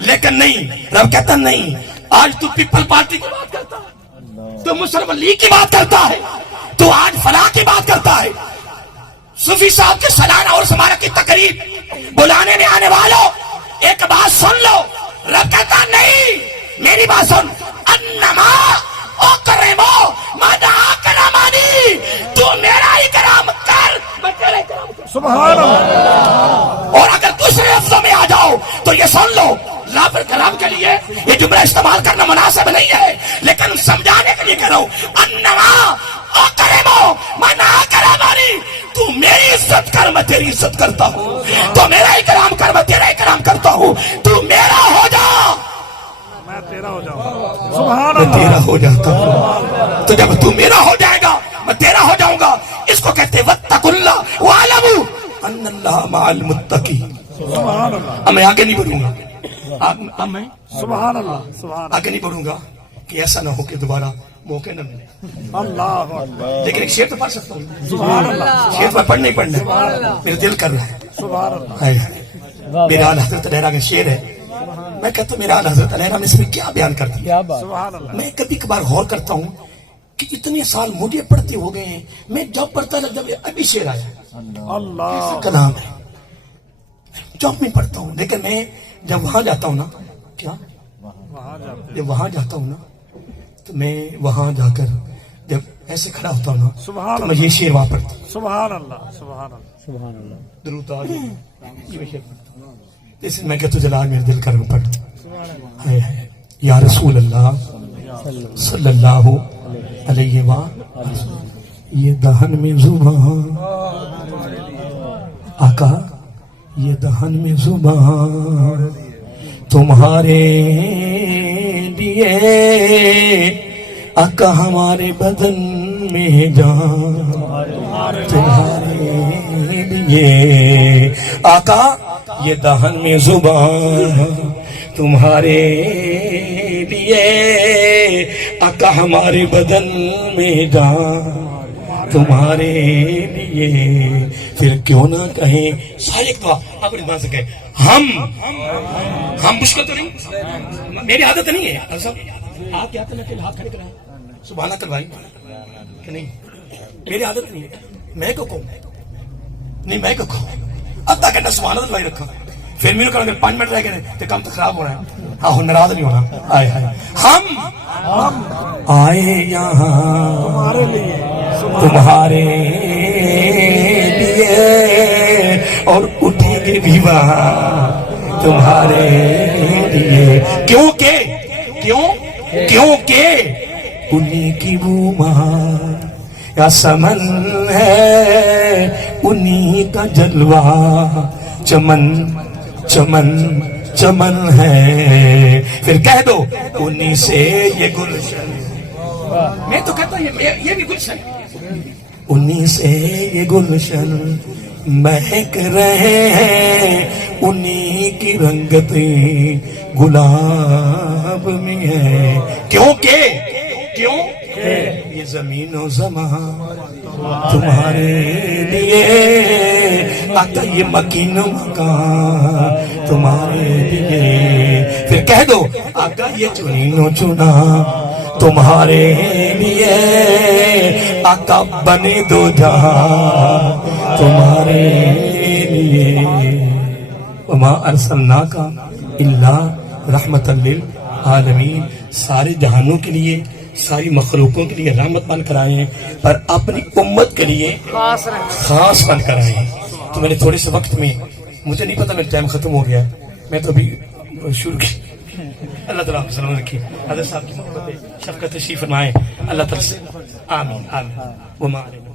لیکن نہیں. رب کہتا نہیں. آج تو پیپل پارٹی کی بات کرتا ہے، تو مسلم لیگ کی بات کرتا ہے، تو آج فلاح کی بات کرتا ہے. صوفی صاحب کے سالانہ اور سمارہ کی تقریب بلانے میں آنے والوں ایک بات سن لو. رب کہتا نہیں، میری بات سن. انما اکرمو من اکرمنی. تو میرا اکرام کر، میں تیرا اکرام کروں. سبحان اللہ. اور اگر دوسرے لفظوں میں آ جاؤ تو یہ سن لو، رب کلام کے لیے یہ جملہ استعمال کرنا مناسب نہیں ہے، لیکن سمجھانے کے لیے کہہ رہا ہوں. انما اکرمو من اکرمنی. تو میری عزت کر، میں تیری عزت کرتا ہوں. تو میرا اکرام کر، میں تیرا اکرام کرتا ہوں. تو میرا ہو جا، میں تیرا ہو جاؤں. سبحان میں تیرا اللہ. ہو جاتا ہوں. تو جب تو میرا ہو جائے گا میں تیرا ہو جاؤں گا. اس کو کہتے واتقوا اللہ واعلموا ان اللہ مع المتقین. سبحان اللہ اب میں آگے نہیں بڑھوں گا. اب میں سبحان اللہ سبحان آگے نہیں بڑھوں گا کہ ایسا نہ ہو کہ دوبارہ موقع نہ ملے. اللہ اکبر. لیکن ایک شعر تو پڑھ سکتا ہوں. سبحان اللہ شعر پر پڑھنا ہی پڑھنا ہے، میرے دل کر رہا ہے. سبحان اللہ. ہائے ہائے. میرا آل حضرت لہرا کا شعر ہے. میں کہتا ہوں میرا آل حضرت لہرا نے اس میں کیا بیان کر دیا. سبحان اللہ. میں کبھی کبھار غور کرتا ہوں کہ اتنے سال مجھے پڑھتے ہو گئے ہیں، میں جب پڑھتا تھا جب ابھی شعر آیا. اللہ کلام ہے. چوک میں پڑھتا ہوں، لیکن میں جب وہاں جاتا ہوں نا، کیا جب وہاں جاتا ہوں نا تو میں وہاں جا کر جب ایسے کھڑا ہوتا ہوں نا تو میں یہ شعر وہاں پڑھتا ہوں، سبحان اللہ سبحان اللہ درود آج یہ میں شعر پڑھتا ہوں، اس میں کہ تو جلال میرے دل کر میں پڑھ ہائے ہائے یا رسول اللہ صلی اللہ علیہ وآلہ، یہ دہن میں زبان آقا، یہ دہن میں زبان تمہارے لیے، آقا ہمارے بدن میں جان تمہارے لیے، آقا یہ دہن میں زبان تمہارے لیے، آقا ہمارے بدن میں جان تمہارے لیے، پھر کیوں نہ کہیں سارے دعا آپ اس بات سے کہیں ہم مشکل تو نہیں، میری عادت نہیں ہے آپ کی عادت میں ہاتھ کھڑے کرائیں سبحانہ کروائی کہ نہیں، میری عادت نہیں ہے، میں کو کہوں نہیں، میں کو کہوں ادھا گھنٹہ سبحانہ کروائی رکھا، پھر میرے کو اگر 5 منٹ رہ گئے تو کام تو خراب ہونا ہے، ہاں ناراض نہیں ہونا، آئے ہائے ہم آئے یہاں تمہارے لیے اور اٹھیں گے بھی وہاں تمہارے لیے، کیونکہ انہیں کی وہ ماں یا سمن ہے، انہیں کا جلوہ چمن چمن چمن ہے، پھر کہہ دو انہیں سے یہ گلشن، میں تو کہتا ہوں یہ بھی گلشن، انہیں سے یہ گلشن مہک رہے ہیں، انہیں کی رنگتیں گلاب میں ہے، کیونکہ یہ زمین و زمان تمہارے لیے، آقا یہ مکین و مکان تمہارے لیے، پھر کہہ دو آقا یہ چنین و چنا تمہارے لیے، آقا بنے دو جہاں تمہارے لیے، وما ارسلناک الا رحمت للعالمین، سارے جہانوں کے لیے ساری مخلوقوں کے لیے رحمت بن کر آئے ہیں، پر اپنی امت کے لیے خاص بن کر آئے ہیں۔ تو میں نے تھوڑے سے وقت میں، مجھے نہیں پتا میرا ٹائم ختم ہو گیا ہے، میں تو ابھی شروع کی، اللہ تعالیٰ آپ کو سلامت رکھے، حضرت صاحب کی محبت شفقت تشریف فرمائے، اللہ تعالیٰ سے آمین آمین وما علینا۔